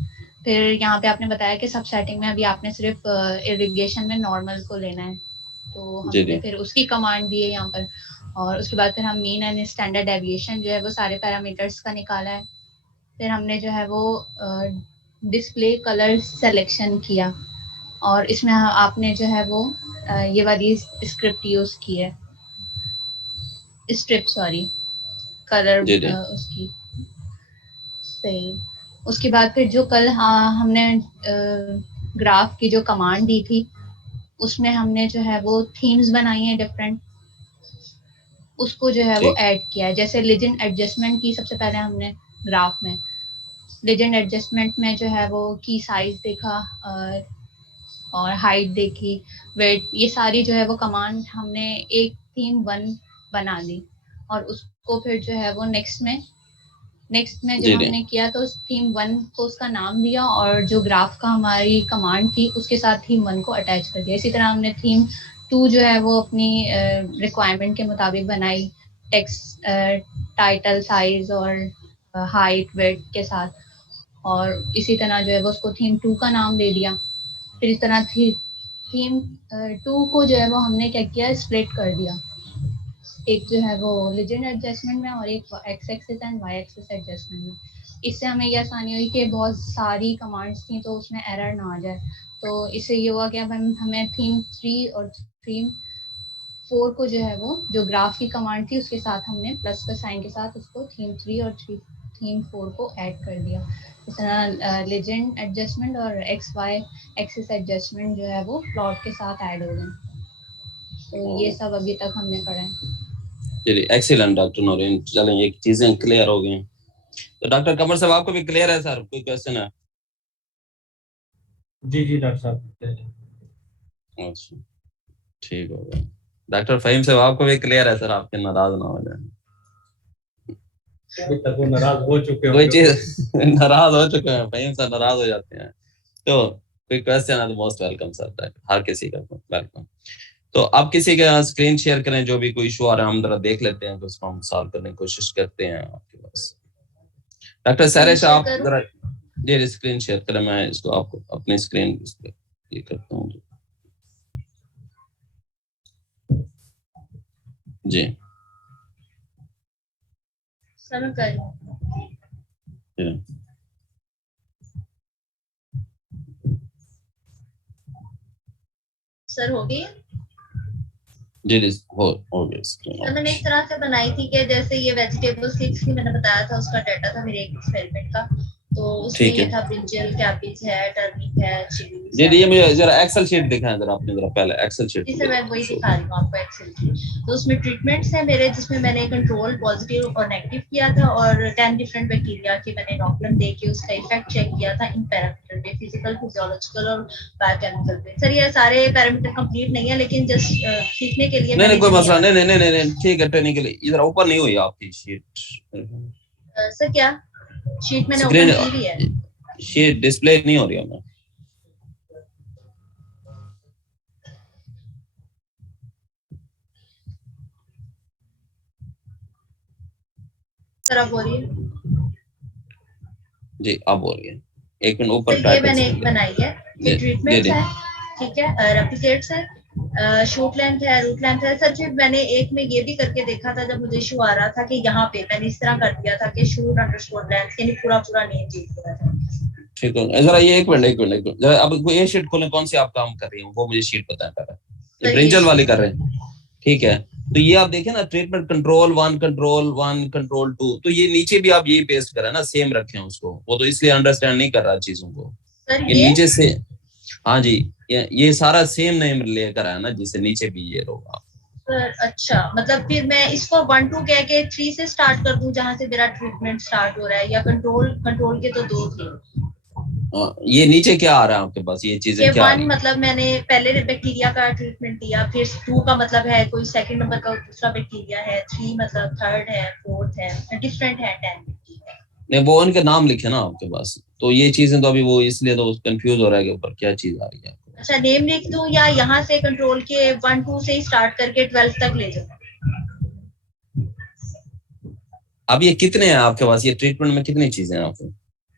फिर यहाँ पे आपने बताया कि सब सेटिंग में अभी आपने सिर्फ इरिगेशन में नॉर्मल को लेना है, तो हमने फिर उसकी कमांड दी है यहाँ पर, और उसके बाद फिर हम मीन एंड स्टैंडर्ड डेविएशन जो है वो सारे पैरामीटर्स का निकाला है। फिर हमने जो है वो डिस्प्ले कलर सेलेक्शन किया, और इसमें आपने जो है वो ये वाली स्क्रिप्ट यूज की है, स्ट्रिप सॉरी, कलर उसकी सही। उसके बाद फिर जो कल हमने ग्राफ की जो कमांड दी थी उसमें हमने जो है वो थीम्स बनाई हैं डिफरेंट, उसको जो है वो ऐड किया है। जैसे लेजेंड एडजस्टमेंट की सबसे पहले हमने ग्राफ में लेजेंड एडजस्टमेंट में जो है वो की साइज देखा और हाइट देखी, वेट, ये सारी जो है वो कमांड हमने एक थीम वन बना दी और उसको उसको फिर जो है वो नेक्स्ट में जब जी जी हमने किया तो थीम 1 को उसका नाम दिया और जो ग्राफ का हमारी कमांड थी उसके साथ थीम 1 को अटैच कर दिया। इसी तरह हमने थीम 2 जो है वो अपनी रिक्वायरमेंट के मुताबिक बनाई, टेक्स्ट टाइटल साइज और हाइट वेट के साथ, और इसी तरह जो है वो उसको थीम 2 का नाम दे दिया। फिर इस तरह थीम 2 को जो है वो हमने क्या किया, स्प्लिट कर दिया, एक जो है वो लेजेंड एडजस्टमेंट में और एक X axis and Y axis adjustment में। इससे हमें ये आसानी हुई कि बहुत सारी कमांड्स थी तो उसमें एरर ना आ जाए। तो इससे ये हुआ कि अब हमें थीम 3 और थीम 4 को जो है वो जो ग्राफ की कमांड थी उसके साथ हमने प्लस का साइन के साथ उसको थीम 3 और थीम 4 को ऐड कर दिया। इस तरह लेजेंड एडजस्टमेंट और एक्स वाई एक्सिस एडजस्टमेंट जो है वो प्लॉट के साथ ऐड हो गए। तो ये सब अभी तक हमने पढ़ा है। जी एक्सीलेंट डॉक्टर नौरीन, चलें ये चीजें क्लियर हो गई। तो डॉक्टर कमर साहब आपको भी क्लियर है सर, कोई क्वेश्चन है? जी डॉक्टर साहब। अच्छा ठीक हो गया। डॉक्टर फहीम साहब आपको भी क्लियर है सर, आपके नाराज ना हो जाए। अभी तक वो नाराज हो चुके कोई होंगे। चीज नाराज हो चुके हैं, फहीम साहब नाराज हो जाते हैं। तो कोई क्वेश्चन है तो मोस्ट वेलकम सर, हर किसी का वेलकम। तो आप किसी का स्क्रीन शेयर करें, जो भी कोई इशू आ रहा है हम जरा देख लेते हैं, तो उसको हम सॉल्व करने की कोशिश करते हैं आपके पास। डॉक्टर सैरेश आप जरा जी स्क्रीन शेयर करें, मैं इसको आपको अपनी स्क्रीन ये करता हूँ जी। सर कर सर हो गई जी हो गया स्क्रीन। मैंने इस तरह से बनाई थी कि जैसे ये वेजिटेबल स्टिक्स की मैंने बताया था, उसका डाटा था मेरे एक एक्सपेरिमेंट का। तो उसमें ठीक ये है था ब्रिंजल, कैबेज है, टर्निप है, चिलीज जी है। ये मुझे जरा एक्सेल शीट दिखाएं जरा, आपने जरा पहले एक्सेल शीट जिसे मैं वही दिखा रही हूँ आपको एक्सेल की। तो उसमें ट्रीटमेंट्स है मेरे, जिसमें मैंने कंट्रोल पॉजिटिव और नेगेटिव किया था, और 10 डिफरेंट बैक्टीरिया के मैंने इनोकुलम दे के उसका इफेक्ट चेक किया था इन पैरामीटर पे, फिजिकल, फिजियोलॉजिकल और बायोकेमिकल पे। सर ये सारे पैरामीटर कंप्लीट नहीं है, लेकिन जस्ट सीखने के लिए नहीं कोई मसला नहीं ठीक है, ट्रेनिंग के लिए इधर ओपन नहीं हुई आपकी शीट। सर क्या शीट मैंने स्क्रीन ओपन की भी है। शीट डिस्प्ले नहीं हो रही है। सर अब हो रही है जी अब हो रही है, एक मिनट ऊपर ये मैंने एक बनाई है, ये ट्रीटमेंट्स जी है, ठीक है, रेप्लिकेट्स है, शूट लेंथ है, रूट लेंथ है। सर फिर मैंने एक में ये भी करके देखा था, जब मुझे इशू आ रहा था कि यहाँ पे मैंने इस तरह कर दिया था कि शूट अंडरस्कोर लेंथ, यानी पूरा नेम चेंज किया था। ठीक है जरा ये एक मिनट जरा अब ये शीट खोलें, कौन सी आप काम कर रही हैं वो मुझे शीट पता है पहले, ब्रिंजल वाली कर रहे हैं ठीक है। तो ये आप देखें ना, ट्रीटमेंट कंट्रोल 1 कंट्रोल 2, तो ये नीचे भी आप यही पेस्ट करें ना, सेम रखें उसको, वो तो इसलिए अंडरस्टैंड नहीं कर रहा चीजों को। ये नीचे से हाँ जी ये सारा सेम नेम लेकर आया ना, जिससे नीचे भी ये होगा। अच्छा मतलब फिर मैं इसको 1 2 कह के 3 से स्टार्ट कर दूं, जहां से मेरा ट्रीटमेंट स्टार्ट हो रहा है, या कंट्रोल के तो 2 थे। ये नीचे क्या आ रहा है आपके पास, ये चीजें क्या आ रही 1 मतलब मैंने पहले बैक्टीरिया का ट्रीटमेंट दिया, फिर 2 का मतलब है कोई सेकंड नंबर का दूसरा बैक्टीरिया है, 3 मतलब थर्ड है, फोर्थ है, डिफरेंट है, 10 नहीं वो उनके नाम लिखे ना आपके पास, तो ये चीजें तो अभी वो इसलिए तो कंफ्यूज हो रहा है कि ऊपर क्या चीज आ रही है। अच्छा नेम लिख दूं, या यहाँ से कंट्रोल के 1 2 से ही स्टार्ट करके 12 तक ले जाऊं? अब ये कितने हैं आपके पास, ये ट्रीटमेंट में कितनी चीजें हैं आपको?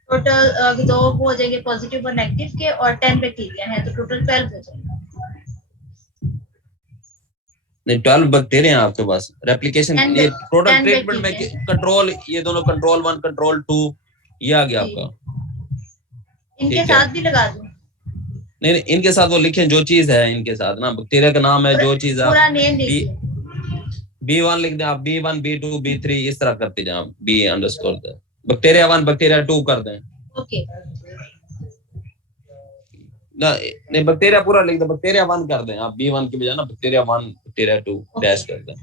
टोटल 2 हो जाएंगे पॉजिटिव और नेगेटिव के, और 10 बैक्टीरिया हैं, तो टोटल 12 हो जाएंगे। नहीं 12 बैक्टीरिया हैं आपके पास, रेप्लिकेशन ये टोटल ट्रीटमेंट में कंट्रोल, ये दोनों कंट्रोल 1 कंट्रोल 2 ये आ गया आपका। इनके साथ भी लगा दूं? नहीं इनके साथ वो लिखें जो चीज है, इनके साथ ना बैक्टीरिया का नाम है, जो चीज पूरा नेम लिख B1 लिख दें आप, B1 B2 B3 इस तरह करते जाएं, B अंडरस्कोर दें, बैक्टीरिया 1 बैक्टीरिया 2 कर दें। ओके ना नहीं बैक्टीरिया पूरा लिख दें, बैक्टीरिया 1 कर दें आप, B1 की बजाय ना बैक्टीरिया 1 बैक्टीरिया 2 डैश कर दें,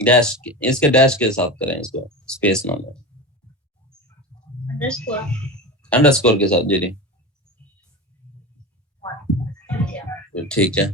डैश इसके डैश के साथ करें, इसको स्पेस ना लें, अंडरस्कोर के साथ जी ठीक है।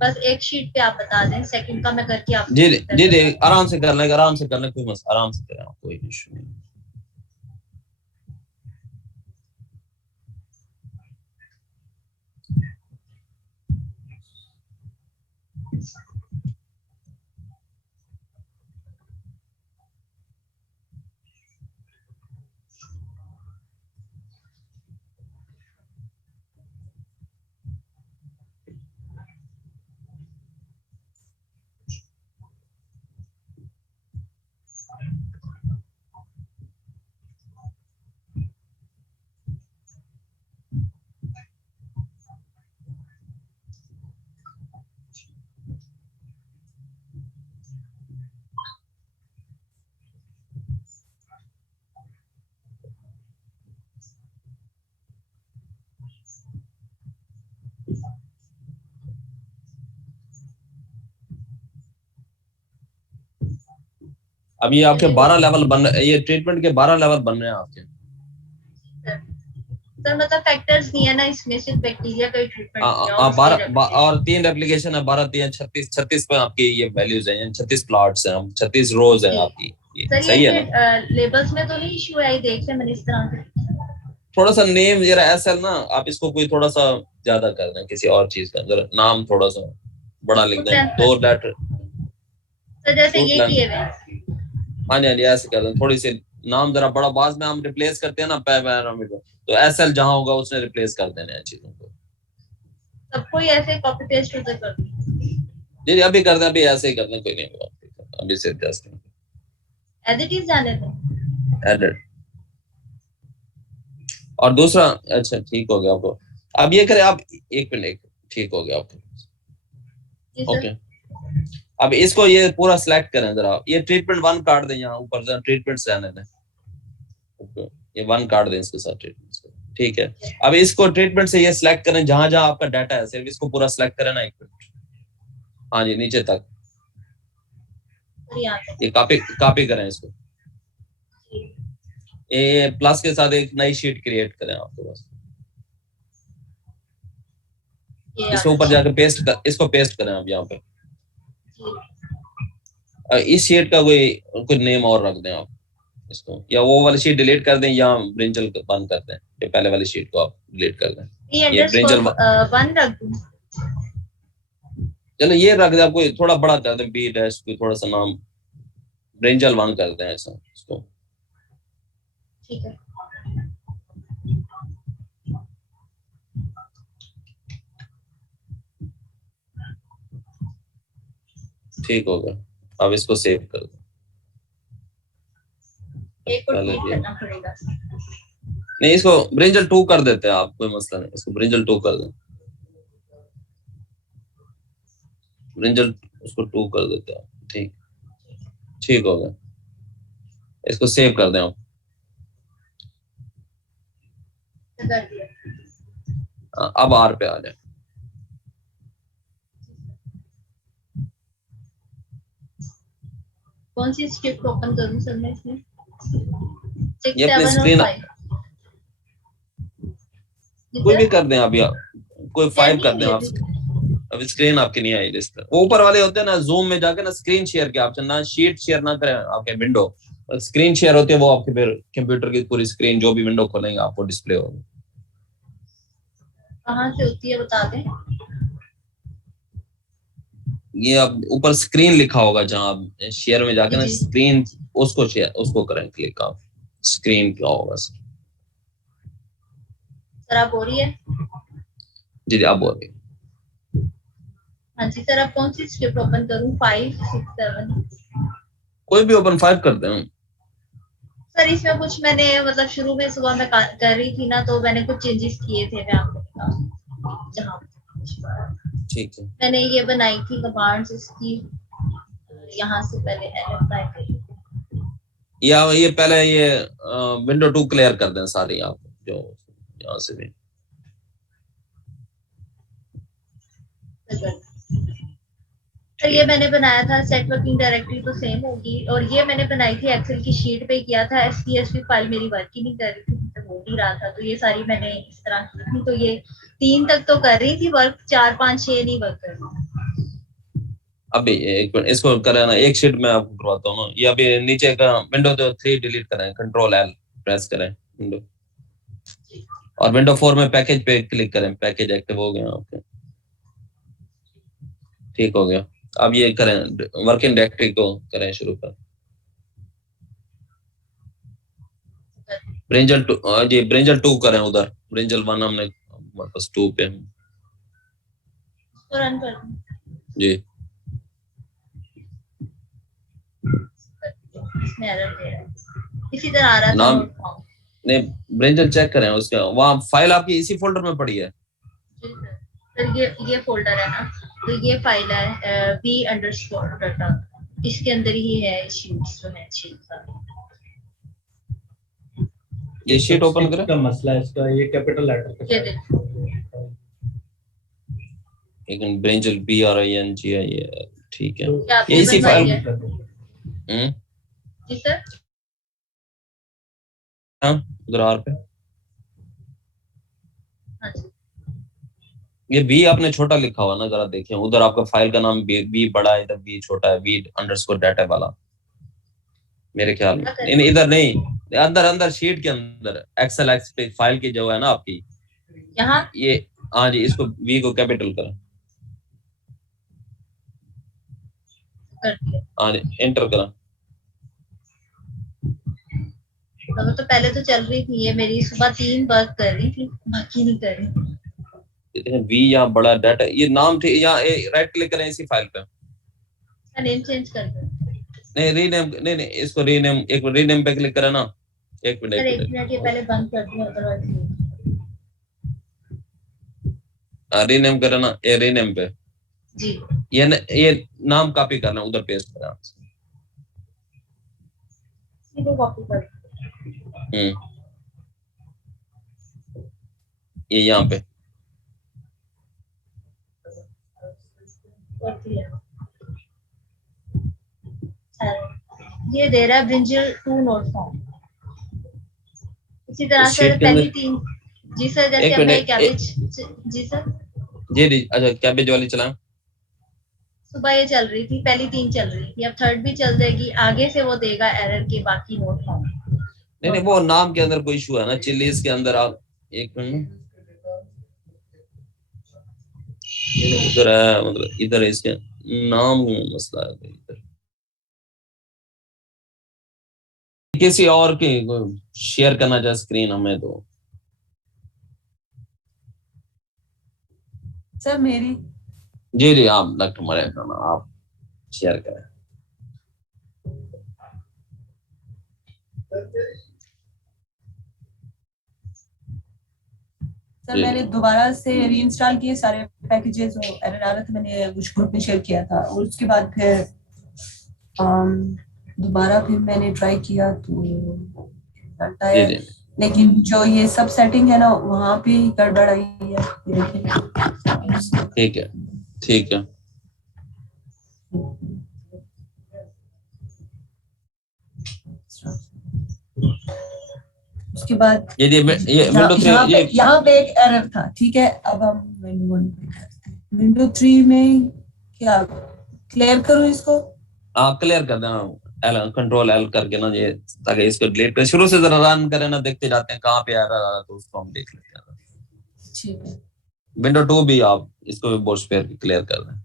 बस एक शीट पे आप बता दें, सेकंड का मैं करके आप जी जी, आराम से कर लें, कोई मसला, आराम से करें, कोई इशू नहीं। अब ये आपके 12 लेवल बन रहे, ये ट्रीटमेंट के 12 लेवल बन रहे हैं आपके। सर मतलब फैक्टर्स नहीं है ना इसमें, सिर्फ बैक्टीरिया का ही ट्रीटमेंट किया 12 और 3 रेप्लिकेशन है, 12 3 36 पे आपकी ये वैल्यूज हैं, 36 प्लॉट्स हैं, 36 रोज हैं आपकी। ये सही है ना? लेबल्स में तो नहीं इशू है, देख ले मैंने इस तरह से थोड़ा सा नेम जरा एसएल ना, आप इसको कोई थोड़ा सा ज्यादा कर दें किसी और चीज का, जरा नाम थोड़ा सा बड़ा लिख दें, 2 लेटर। तो जैसे ये किए हुए, हाँ जी ऐसे कर दें, थोड़ी सी नाम जरा बड़ा, बाद में हम रिप्लेस करते हैं ना पैरामीटर, तो एसएल जहां होगा उसने रिप्लेस कर देना है चीजों को। सबको ही ऐसे कॉपी पेस्ट उधर कर जी अभी कर दें, अभी ऐसे ही कर दें, कोई नहीं होगा, अभी से जस्ट एज इट इज जाने दें, एडिट। और दूसरा, अच्छा ठीक हो गया आपको, अब ये करें आप, एक मिनट, ठीक हो गया आपको, ओके। अब इसको ये पूरा सिलेक्ट करें जरा, ये ट्रीटमेंट 1 काट दें, यहाँ ऊपर जरा ट्रीटमेंट से आने दें, ये 1 काट दें इसके साथ ट्रीटमेंट, ठीक है। अब इसको ट्रीटमेंट से ये सिलेक्ट करें, जहां जहां आपका डाटा है, सिर्फ इसको पूरा सिलेक्ट करें ना, एक मिनट, हाँ जी नीचे तक, ये कॉपी करें इसको, ये प्लस के साथ एक नई शीट क्रिएट करें आपके पास, इसके ऊपर जाकर इसको पेस्ट करें आप यहाँ पे, इस शीट का कोई नेम और रख दें आप इसको, या वो वाली शीट डिलीट कर दें, या ब्रिंजल बंद कर दें, ये पहले वाली शीट को आप डिलीट कर दें, ये ब्रिंजल 1 रख दूं, चलो ये रख दें, आप कोई थोड़ा बड़ा कर दें, बी डैश कोई थोड़ा सा नाम, ब्रिंजल 1 कर दें ऐसा इसको, ठीक है। ठीक हो गया, अब इसको सेव कर दो, करना पड़ेगा, नहीं इसको ब्रिंजल 2 कर देते हैं आप, कोई मसला नहीं, इसको ब्रिंजल 2 कर दें, ब्रिंजल उसको 2 कर देते हैं, ठीक हो गया, इसको सेव कर दें आप, अब आर पे आ जाए, कौन सी स्क्रिप्ट ओपन करूं सर मैं इसमें, 6 ये अपनी 7 और स्क्रीन 5 कोई भी कर दें आप, या कोई 5 कर दें आप, अब स्क्रीन आपकी नहीं आई लिस्ट, वो ऊपर वाले होते हैं ना, जूम में जाके ना स्क्रीन शेयर के ऑप्शन, ना शीट शेयर ना करें आपके विंडो, स्क्रीन शेयर होती है, वो आपके फिर कंप्यूटर की पूरी स्क्रीन जो भी विंडो खोलेंगे आपको डिस्प्ले होगी। कहाँ से होती है बता दें, ये अब ऊपर स्क्रीन लिखा होगा, जहां आप शेयर में जाके ना स्क्रीन, उसको शेयर, उसको करें क्लिक, आप स्क्रीन क्या होगा सर, आप हो रही है? जी आप बोल रही, हाँ जी सर, आप कौन सी स्क्रिप्ट ओपन करूं, 5 6 7 कोई भी ओपन 5 कर दें सर। इसमें कुछ मैंने मतलब शुरू में सुबह में कर रही थी ना, तो मैंने कुछ चेंजेस किए थे, मैं आपको बताऊं जहाँ, ठीक है, मैंने ये बनाई थी कमांड्स इसकी, यहाँ से पहले अप्लाई करी, या ये पहले ये विंडो 2 क्लियर कर दें सारी आप, जो यहाँ से भी, तो ये मैंने बनाया था, सेट वर्किंग डायरेक्टरी तो सेम होगी, और ये मैंने बनाई थी एक्सेल की शीट पे किया था, SCSV फाइल मेरी वर्क ही नहीं कर रही थी, मुझसे हो नहीं रहा था, तो ये सारी मैंने इस तरह की थी। तो ये 3 तक तो कर रही थी वर्क, 4 5 6 नहीं वर्क कर रही। अभी एक मिनट इसको करें ना, एक शीट में आपको करवाता हूँ ना। ये अभी नीचे का विंडो 3 डिलीट करें, कंट्रोल L प्रेस करें विंडो, और विंडो 4 में पैकेज पे क्लिक करें, पैकेज एक्टिव हो गया आपके, ठीक हो गया। अब ये करें, वर्किंग डायरेक्टरी को करें शुरू कर, ब्रिंजल 2 जी ब्रिंजल 2 करें उधर, ब्रिंजल 1 हमने वापस 2 पे तो रन कर दूं, जी। इसमें एरर दे रहा है, इसी तरह आ रहा था नाम नोट फॉर्म। नहीं, ब्रिंजल चेक करें उसका, वहाँ फाइल आपकी इसी फोल्डर में पड़ी है। सर ये फोल्डर है ना, तो ये फाइल है v_data, इसके अंदर ही है शीट्स जो है शीट। ये शीट ओपन करें, का मसला है इसका, ये कैपिटल लेटर के ये साथ। लेकिन ब्रिंजल BRING है ये, ठीक है। क्या आपने ये इसी बनवाई फाइल है? जी सर, हाँ उधर आर पे हाँ जी। ये V आपने छोटा लिखा हुआ ना, जरा देखिए उधर आपका फाइल का नाम V बड़ा है, इधर V छोटा है, v_data वाला मेरे ख्याल में। नहीं इधर नहीं, अंदर अंदर शीट के अंदर एक्सेल एक्स पे फाइल की जो है ना आपकी, यहाँ ये हाँ जी, इसको V को कैपिटल करें, कर दिया। हाँ जी एंटर करें। वो तो पहले तो चल रही थी, ये मेरी सुबह 3 वर्क कर रही थी, बाकी नहीं कर रही। V यहाँ बड़ा डाटा, ये नाम थे, यहाँ राइट क्लिक करें इसी फाइल पे, नेम चेंज कर दो। नहीं रीनेम, नहीं इसको रीनेम, एक रीनेम पे क्लिक करें ना, एक सर एक मिनट मिनट, ये पहले बंद कर दिया, अदरवाइज रीनेम करें ना, ये रीनेम पे जी ये नाम कॉपी करना, उधर पेस्ट करना, सीधे कॉपी कर दो। ये यहाँ पे कर दिया। ये दे रहा है ब्रिंजल 2 नोट फॉर्म। इसी तरह शीट सर के पहली अंदर 3, जी सर, जैसे एक हमने मिनट, कैबेज, जी सर जी अच्छा कैबेज वाली चलाएं। सुबह ये चल रही थी, पहली 3 चल रही थी, अब थर्ड भी चल जाएगी, आगे से वो देगा एरर के बाकी नोट फॉर्म। नहीं वो नाम के अंदर कोई इशू है ना, चिलीज के अंदर आप एक मिनट, इधर है मतलब इधर इसके नाम में मसला है इधर, किसी और की शेयर करना चाहे स्क्रीन हमें तो सर मेरी जी जी, आप डॉक्टर मरे आप शेयर करें। सर मैंने दोबारा से रीइंस्टॉल किए सारे पैकेजेस, और एरर आ रहा था, मैंने कुछ ग्रुप में शेयर किया था, और उसके बाद फिर दोबारा फिर मैंने ट्राई किया तो रिजल्ट आया, लेकिन जो ये सब सेटिंग है ना वहाँ पे गड़बड़ आई है। ठीक है ठीक है, उसके बाद ये विंडो 3 ये यहाँ पे एक एरर था, ठीक है। अब हम विंडो 1 पे करते हैं। विंडो 3 में क्या क्लियर करूँ इसको? हाँ क्लियर कर दें, कंट्रोल L करके ना, ये ताकि इसको डिलीट कर, शुरू से जरा रन करें ना, देखते जाते हैं कहाँ पे एरर आ रहा है, तो उसको हम देख लेते हैं। ठीक है, विंडो 2 भी आप इसको भी बोर्ड स्पेयर क्लियर कर दें,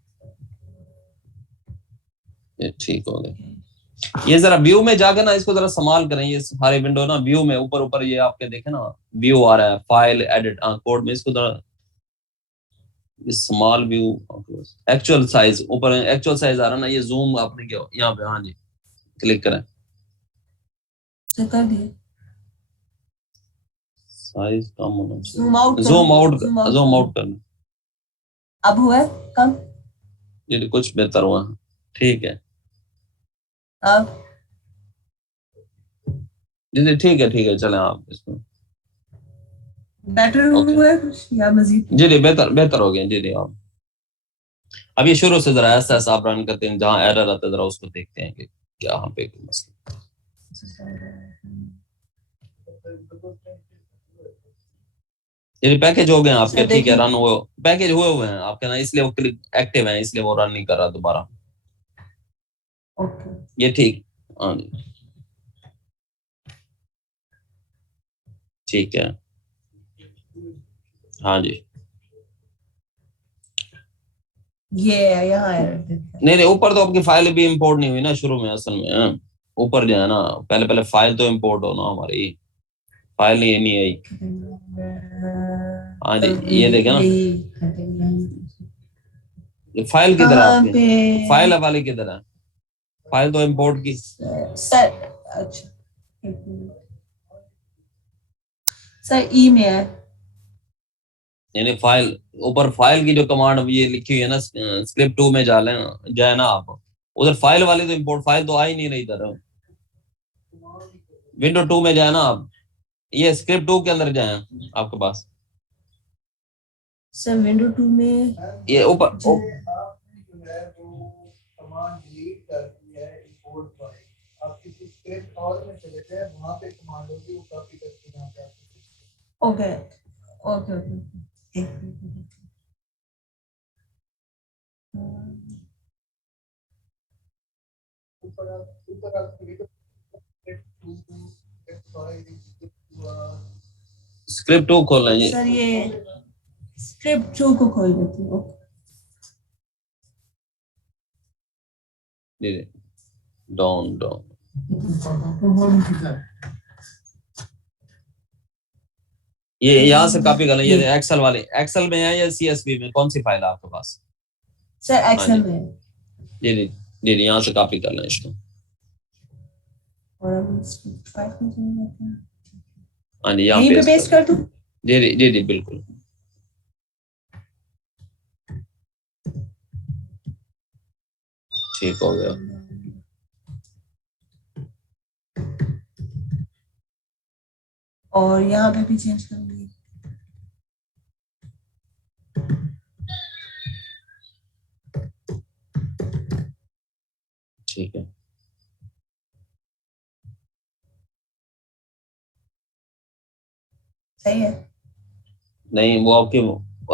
ये ठीक हो गया। ये जरा व्यू में जाकर ना इसको जरा संभाल करें, ये सारे विंडो ना व्यू में ऊपर ऊपर ये आपके देखे ना व्यू आ रहा है, फाइल एडिट कोड में, इसको जरा स्मॉल व्यू, एक्चुअल साइज, ऊपर एक्चुअल साइज आ रहा है ना, ये जूम आपने क्या यहाँ पे, हाँ जी क्लिक करें, कर दिया। साइज कम होना चाहिए, जूम आउट करना। अब हुआ कम? ये कुछ बेहतर हुआ, ठीक है अब जी ठीक है चलें आप इसको, बेटर हुआ है कुछ या मजीद? जी बेहतर हो गया जी आप। अब ये शुरू से जरा ऐसा ऐसा आप रन करते हैं, जहाँ एरर आता है जरा उसको देखते हैं कि क्या यहाँ पे मसला। ये पैकेज हो गए आपके, ठीक है, रन हुए, पैकेज हुए हैं आपके ना, इसलिए वो एक्टिव है, इसलिए वो रन नहीं कर रहा दोबारा। ओके ये ठीक, हाँ जी, ठीक है, हाँ जी। ये यहाँ एरर देता है। नहीं ऊपर तो आपकी फाइल भी इंपोर्ट नहीं हुई ना शुरू में, असल में ऊपर जो है ना, पहले पहले फाइल तो इंपोर्ट हो ना, हमारी फाइल नहीं आई। हाँ जी, ये देखे ना, ये फाइल किधर है आपकी, फाइल वाली किधर है, फाइल तो इंपोर्ट की सर। अच्छा सर ई में है, यानी फाइल, ऊपर फाइल की जो कमांड ये लिखी हुई है ना, स्क्रिप्ट 2 में जाए ना आप, उधर फाइल वाली तो इंपोर्ट, फाइल तो आ ही नहीं रही इधर, विंडो 2 में जाए ना आप, ये स्क्रिप्ट 2 के अंदर जाए आपके पास, सर विंडो 2 में ये ऊपर ओके ओके ओके। स्क्रिप्ट 2 खोल लेंगे सर ये स्क्रिप्ट 2 को खोल देती हूँ। डाउन डाउन, ये यहाँ से कॉपी कर लें, ये एक्सेल वाले, एक्सेल में है या सीएसवी में, कौन सी फाइल है आपके पास? सर एक्सेल में है। जी जी जी जी, यहाँ से कॉपी कर लें इसको, और हम स्क्रिप्ट 5 में चले जाते हैं, हाँ जी, यहाँ यहीं पे पेस्ट कर दूं? जी जी जी जी बिल्कुल, ठीक हो गया। और यहाँ पे भी चेंज करूंगी। ठीक है, सही है। नहीं वो आपकी,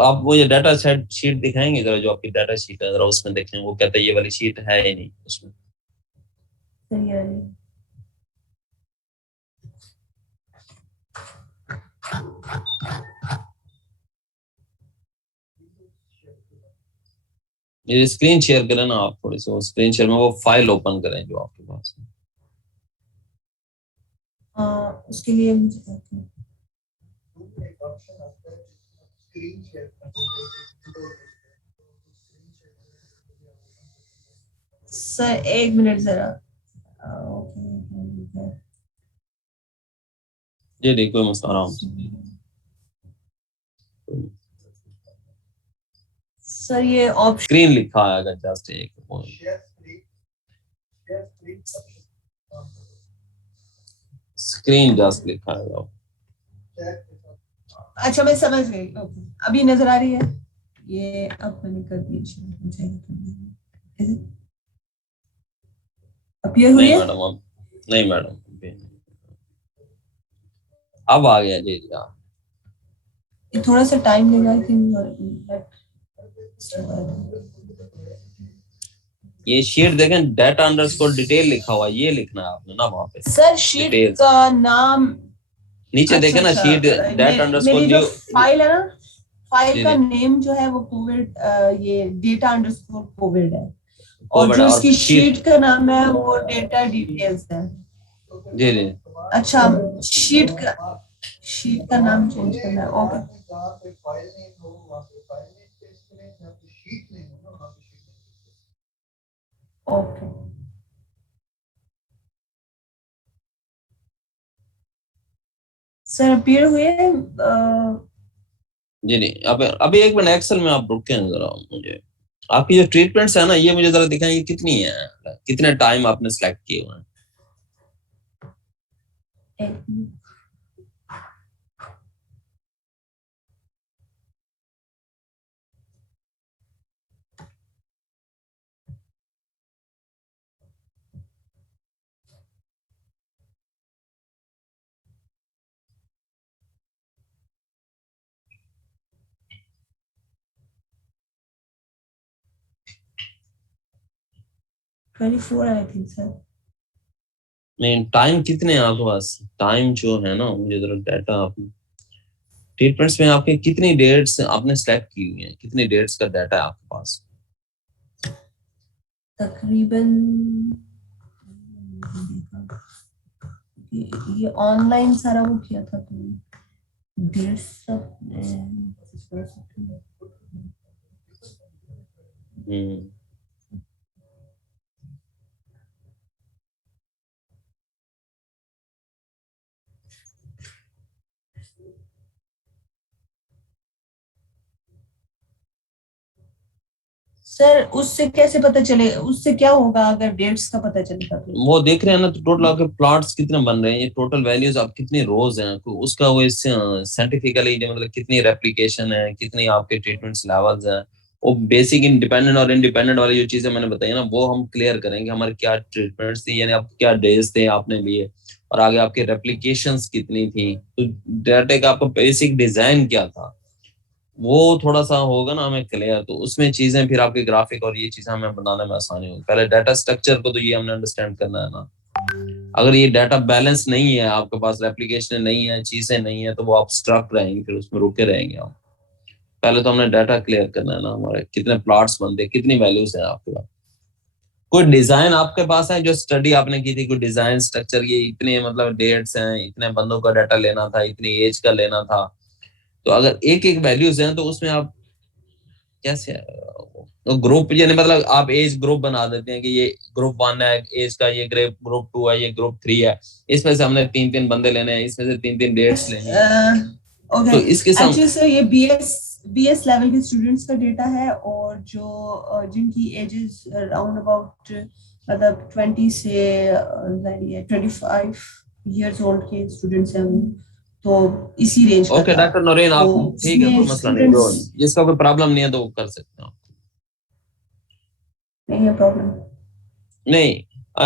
आप वो ये डाटा सेट शीट दिखाएंगे जरा, जो आपकी डाटा शीट है जरा उसमें देखें, वो कहते हैं ये वाली शीट है ही नहीं उसमें। सही है। ये स्क्रीन शेयर करें ना आप, थोड़ी सी वो स्क्रीन शेयर में वो फाइल ओपन करें जो आपके पास है। उसके लिए मुझे सर एक मिनट जरा। ओके जी जी, कोई मसला, आराम से। सर ये ऑप्शन स्क्रीन लिखा आएगा जस्ट एक, स्क्रीन जस्ट लिखा आएगा। अच्छा मैं समझ गई। ओके अभी नजर आ रही है, ये अब मैंने कर दी। अपीयर हुई नहीं है? मैडम, अब नहीं मैडम, अब आ गया जी जी, हाँ। ये थोड़ा सा टाइम लेगा कि ये शीट देखें, डाटा अंडरस्कोर डिटेल लिखा हुआ, ये लिखना है आपने ना वहाँ पे। Sir sheet Details। का नाम नीचे देखे ना, शीट डाटा अंडरस्कोर मेरी जो न्यू, फाइल है ना, फाइल जी, का जी। नेम जो है वो कोविड, ये डेटा अंडरस्कोर कोविड है, और कोविड जो और इसकी शीट का नाम है वो डेटा डिटेल्स है। जी जी, अच्छा शीट का नाम चेंज करना है। ओके ओके सर अपीयर हुए जी जी। अब अभी एक मिनट, एक्सेल में आप रुके हैं जरा, मुझे आपकी जो ट्रीटमेंट्स है ना, ये मुझे जरा दिखाएंगे कितनी है, कितने टाइम आपने सेलेक्ट किए हुए हैं। 24 आई थिंक सर। नहीं, टाइम कितने हैं आपके पास? टाइम जो है ना, मुझे जरा डाटा आपने ट्रीटमेंट्स में आपके कितनी डेट्स आपने सेलेक्ट की हुई हैं, कितनी डेट्स का डाटा है आपके पास? तकरीबन ये ऑनलाइन सारा वो किया था तो 150 हम्म सर उससे कैसे पता चले, उससे क्या होगा अगर डेट्स का पता चलेगा तो? वो देख रहे हैं ना, तो टोटल आपके प्लॉट्स कितने बन रहे हैं, ये टोटल वैल्यूज आप कितनी रोज हैं, तो उसका वो इससे साइंटिफिकली मतलब कितनी रेप्लिकेशन है, कितनी आपके ट्रीटमेंट्स लेवल्स हैं, वो बेसिक इंडिपेंडेंट और इंडिपेंडेंट वाली जो चीजें मैंने बताई ना, वो हम क्लियर करेंगे हमारे क्या ट्रीटमेंट्स थी, यानी आप क्या डेज थे आपने लिए, और आगे आपके रेप्लिकेशंस कितनी थी, तो डाटा का आपका बेसिक डिजाइन क्या था, वो थोड़ा सा होगा ना हमें क्लियर, तो उसमें चीजें फिर आपके ग्राफिक और ये चीजें हमें बनाने में आसानी होगी। पहले डाटा स्ट्रक्चर को तो ये हमने अंडरस्टैंड करना है ना, अगर ये डाटा बैलेंस नहीं है आपके पास, रेप्लिकेशन नहीं है, चीजें नहीं है, तो वो आप स्ट्रक रहेंगे, फिर उसमें रुके रहेंगे आप। पहले तो हमने डाटा क्लियर करना है ना, हमारे कितने प्लॉट्स बनते हैं, कितनी वैल्यूज है आपके पास, कोई डिजाइन आपके पास है जो स्टडी आपने की थी, कोई डिजाइन स्ट्रक्चर, ये इतने मतलब डेट्स हैं, इतने बंदों का डाटा लेना था, इतनी एज का लेना था, तो अगर एक एक वैल्यूज हैं तो उसमें आप कैसे ग्रुप, यानी मतलब आप एज ग्रुप बना देते हैं कि ये ग्रुप 1 है एज का, ये ग्रुप 2 है, ये ग्रुप 3 है, इसमें से हमने 3-3 बंदे लेने हैं, इसमें से 3-3 डेट्स लेनी है, ओके तो इसके साथ एक्चुअली सर ये बीएस लेवल के स्टूडेंट्स का डेटा है, और जो जिनकी एजेस अराउंड अबाउट मतलब 20 से 25 इयर्स ओल्ड के स्टूडेंट्स हैं वो, तो इसी रेंज का ओके था। डॉक्टर नौरीन, आप तो ठीक है, इसमें कोई मसला नहीं, जो स्टूडेंट्स जिसका कोई प्रॉब्लम नहीं है तो वो कर सकते हैं। नहीं है प्रॉब्लम। नहीं,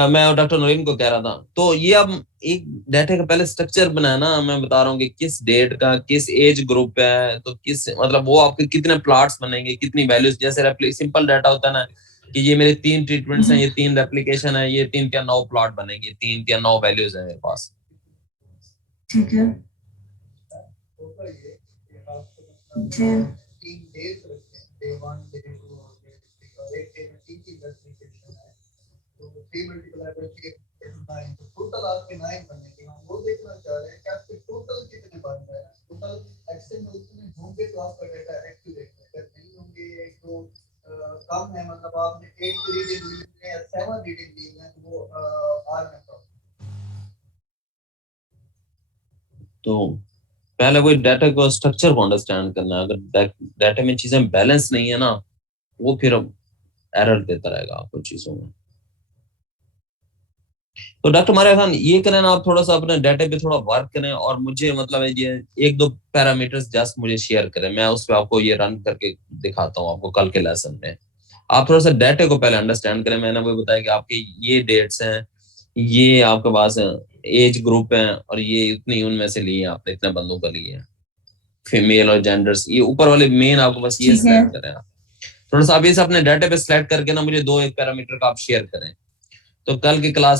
मैं डॉक्टर नौरीन को कह रहा था, तो ये अब एक डाटा का पहले स्ट्रक्चर बनाया ना, मैं बता रहा हूँ कि किस डेट का किस एज ग्रुप है, तो किस मतलब वो आपके कितने प्लॉट्स बनेंगे, कितनी वैल्यूज, जैसे सिंपल डाटा होता है ना कि ये मेरे 3 ट्रीटमेंट्स हैं, ये 3 रेप्लिकेशन है, ये 3 या 9 प्लॉट बनेंगे, 3 या 9 वैल्यूज है मेरे पास। ठीक है जी। टोटल आपके 9 बनेंगे, हम वो देखना चाह रहे हैं कि आपके टोटल कितने बन रहे हैं, टोटल एक्सटेंड में होंगे तो आपका डाटा एक्यूरेट है, अगर नहीं होंगे तो कम है, मतलब आपने 8 रीडिंग ली है या 7 रीडिंग ली है, तो वो आर में प्रॉब्लम। तो पहले वही डाटा को स्ट्रक्चर को अंडरस्टैंड करना है, अगर डाटा में चीजें बैलेंस नहीं है ना, वो फिर एरर देता रहेगा आपको चीजों में। तो डॉक्टर मारिया खान, ये करें ना, आप थोड़ा सा अपने डाटा पे थोड़ा वर्क करें, और मुझे मतलब ये 1-2 पैरामीटर्स जस्ट मुझे शेयर करें, मैं उस पर आपको ये रन करके दिखाता हूँ आपको कल के लेसन में। आप थोड़ा सा डाटा को पहले अंडरस्टैंड करें, मैंने वो बताया कि आपके ये डेट्स हैं, ये आपके पास एज ग्रुप है, और ये इतनी उनमें से लिए आपने, इतने बंदों का लिए हैं, फीमेल और जेंडर्स, ये ऊपर वाले मेन आपको बस ये सिलेक्ट करें आप। थोड़ा सा आप इसे अपने डाटा पे सिलेक्ट करके ना मुझे 2-1 पैरामीटर का आप शेयर करें, तो कल की क्लास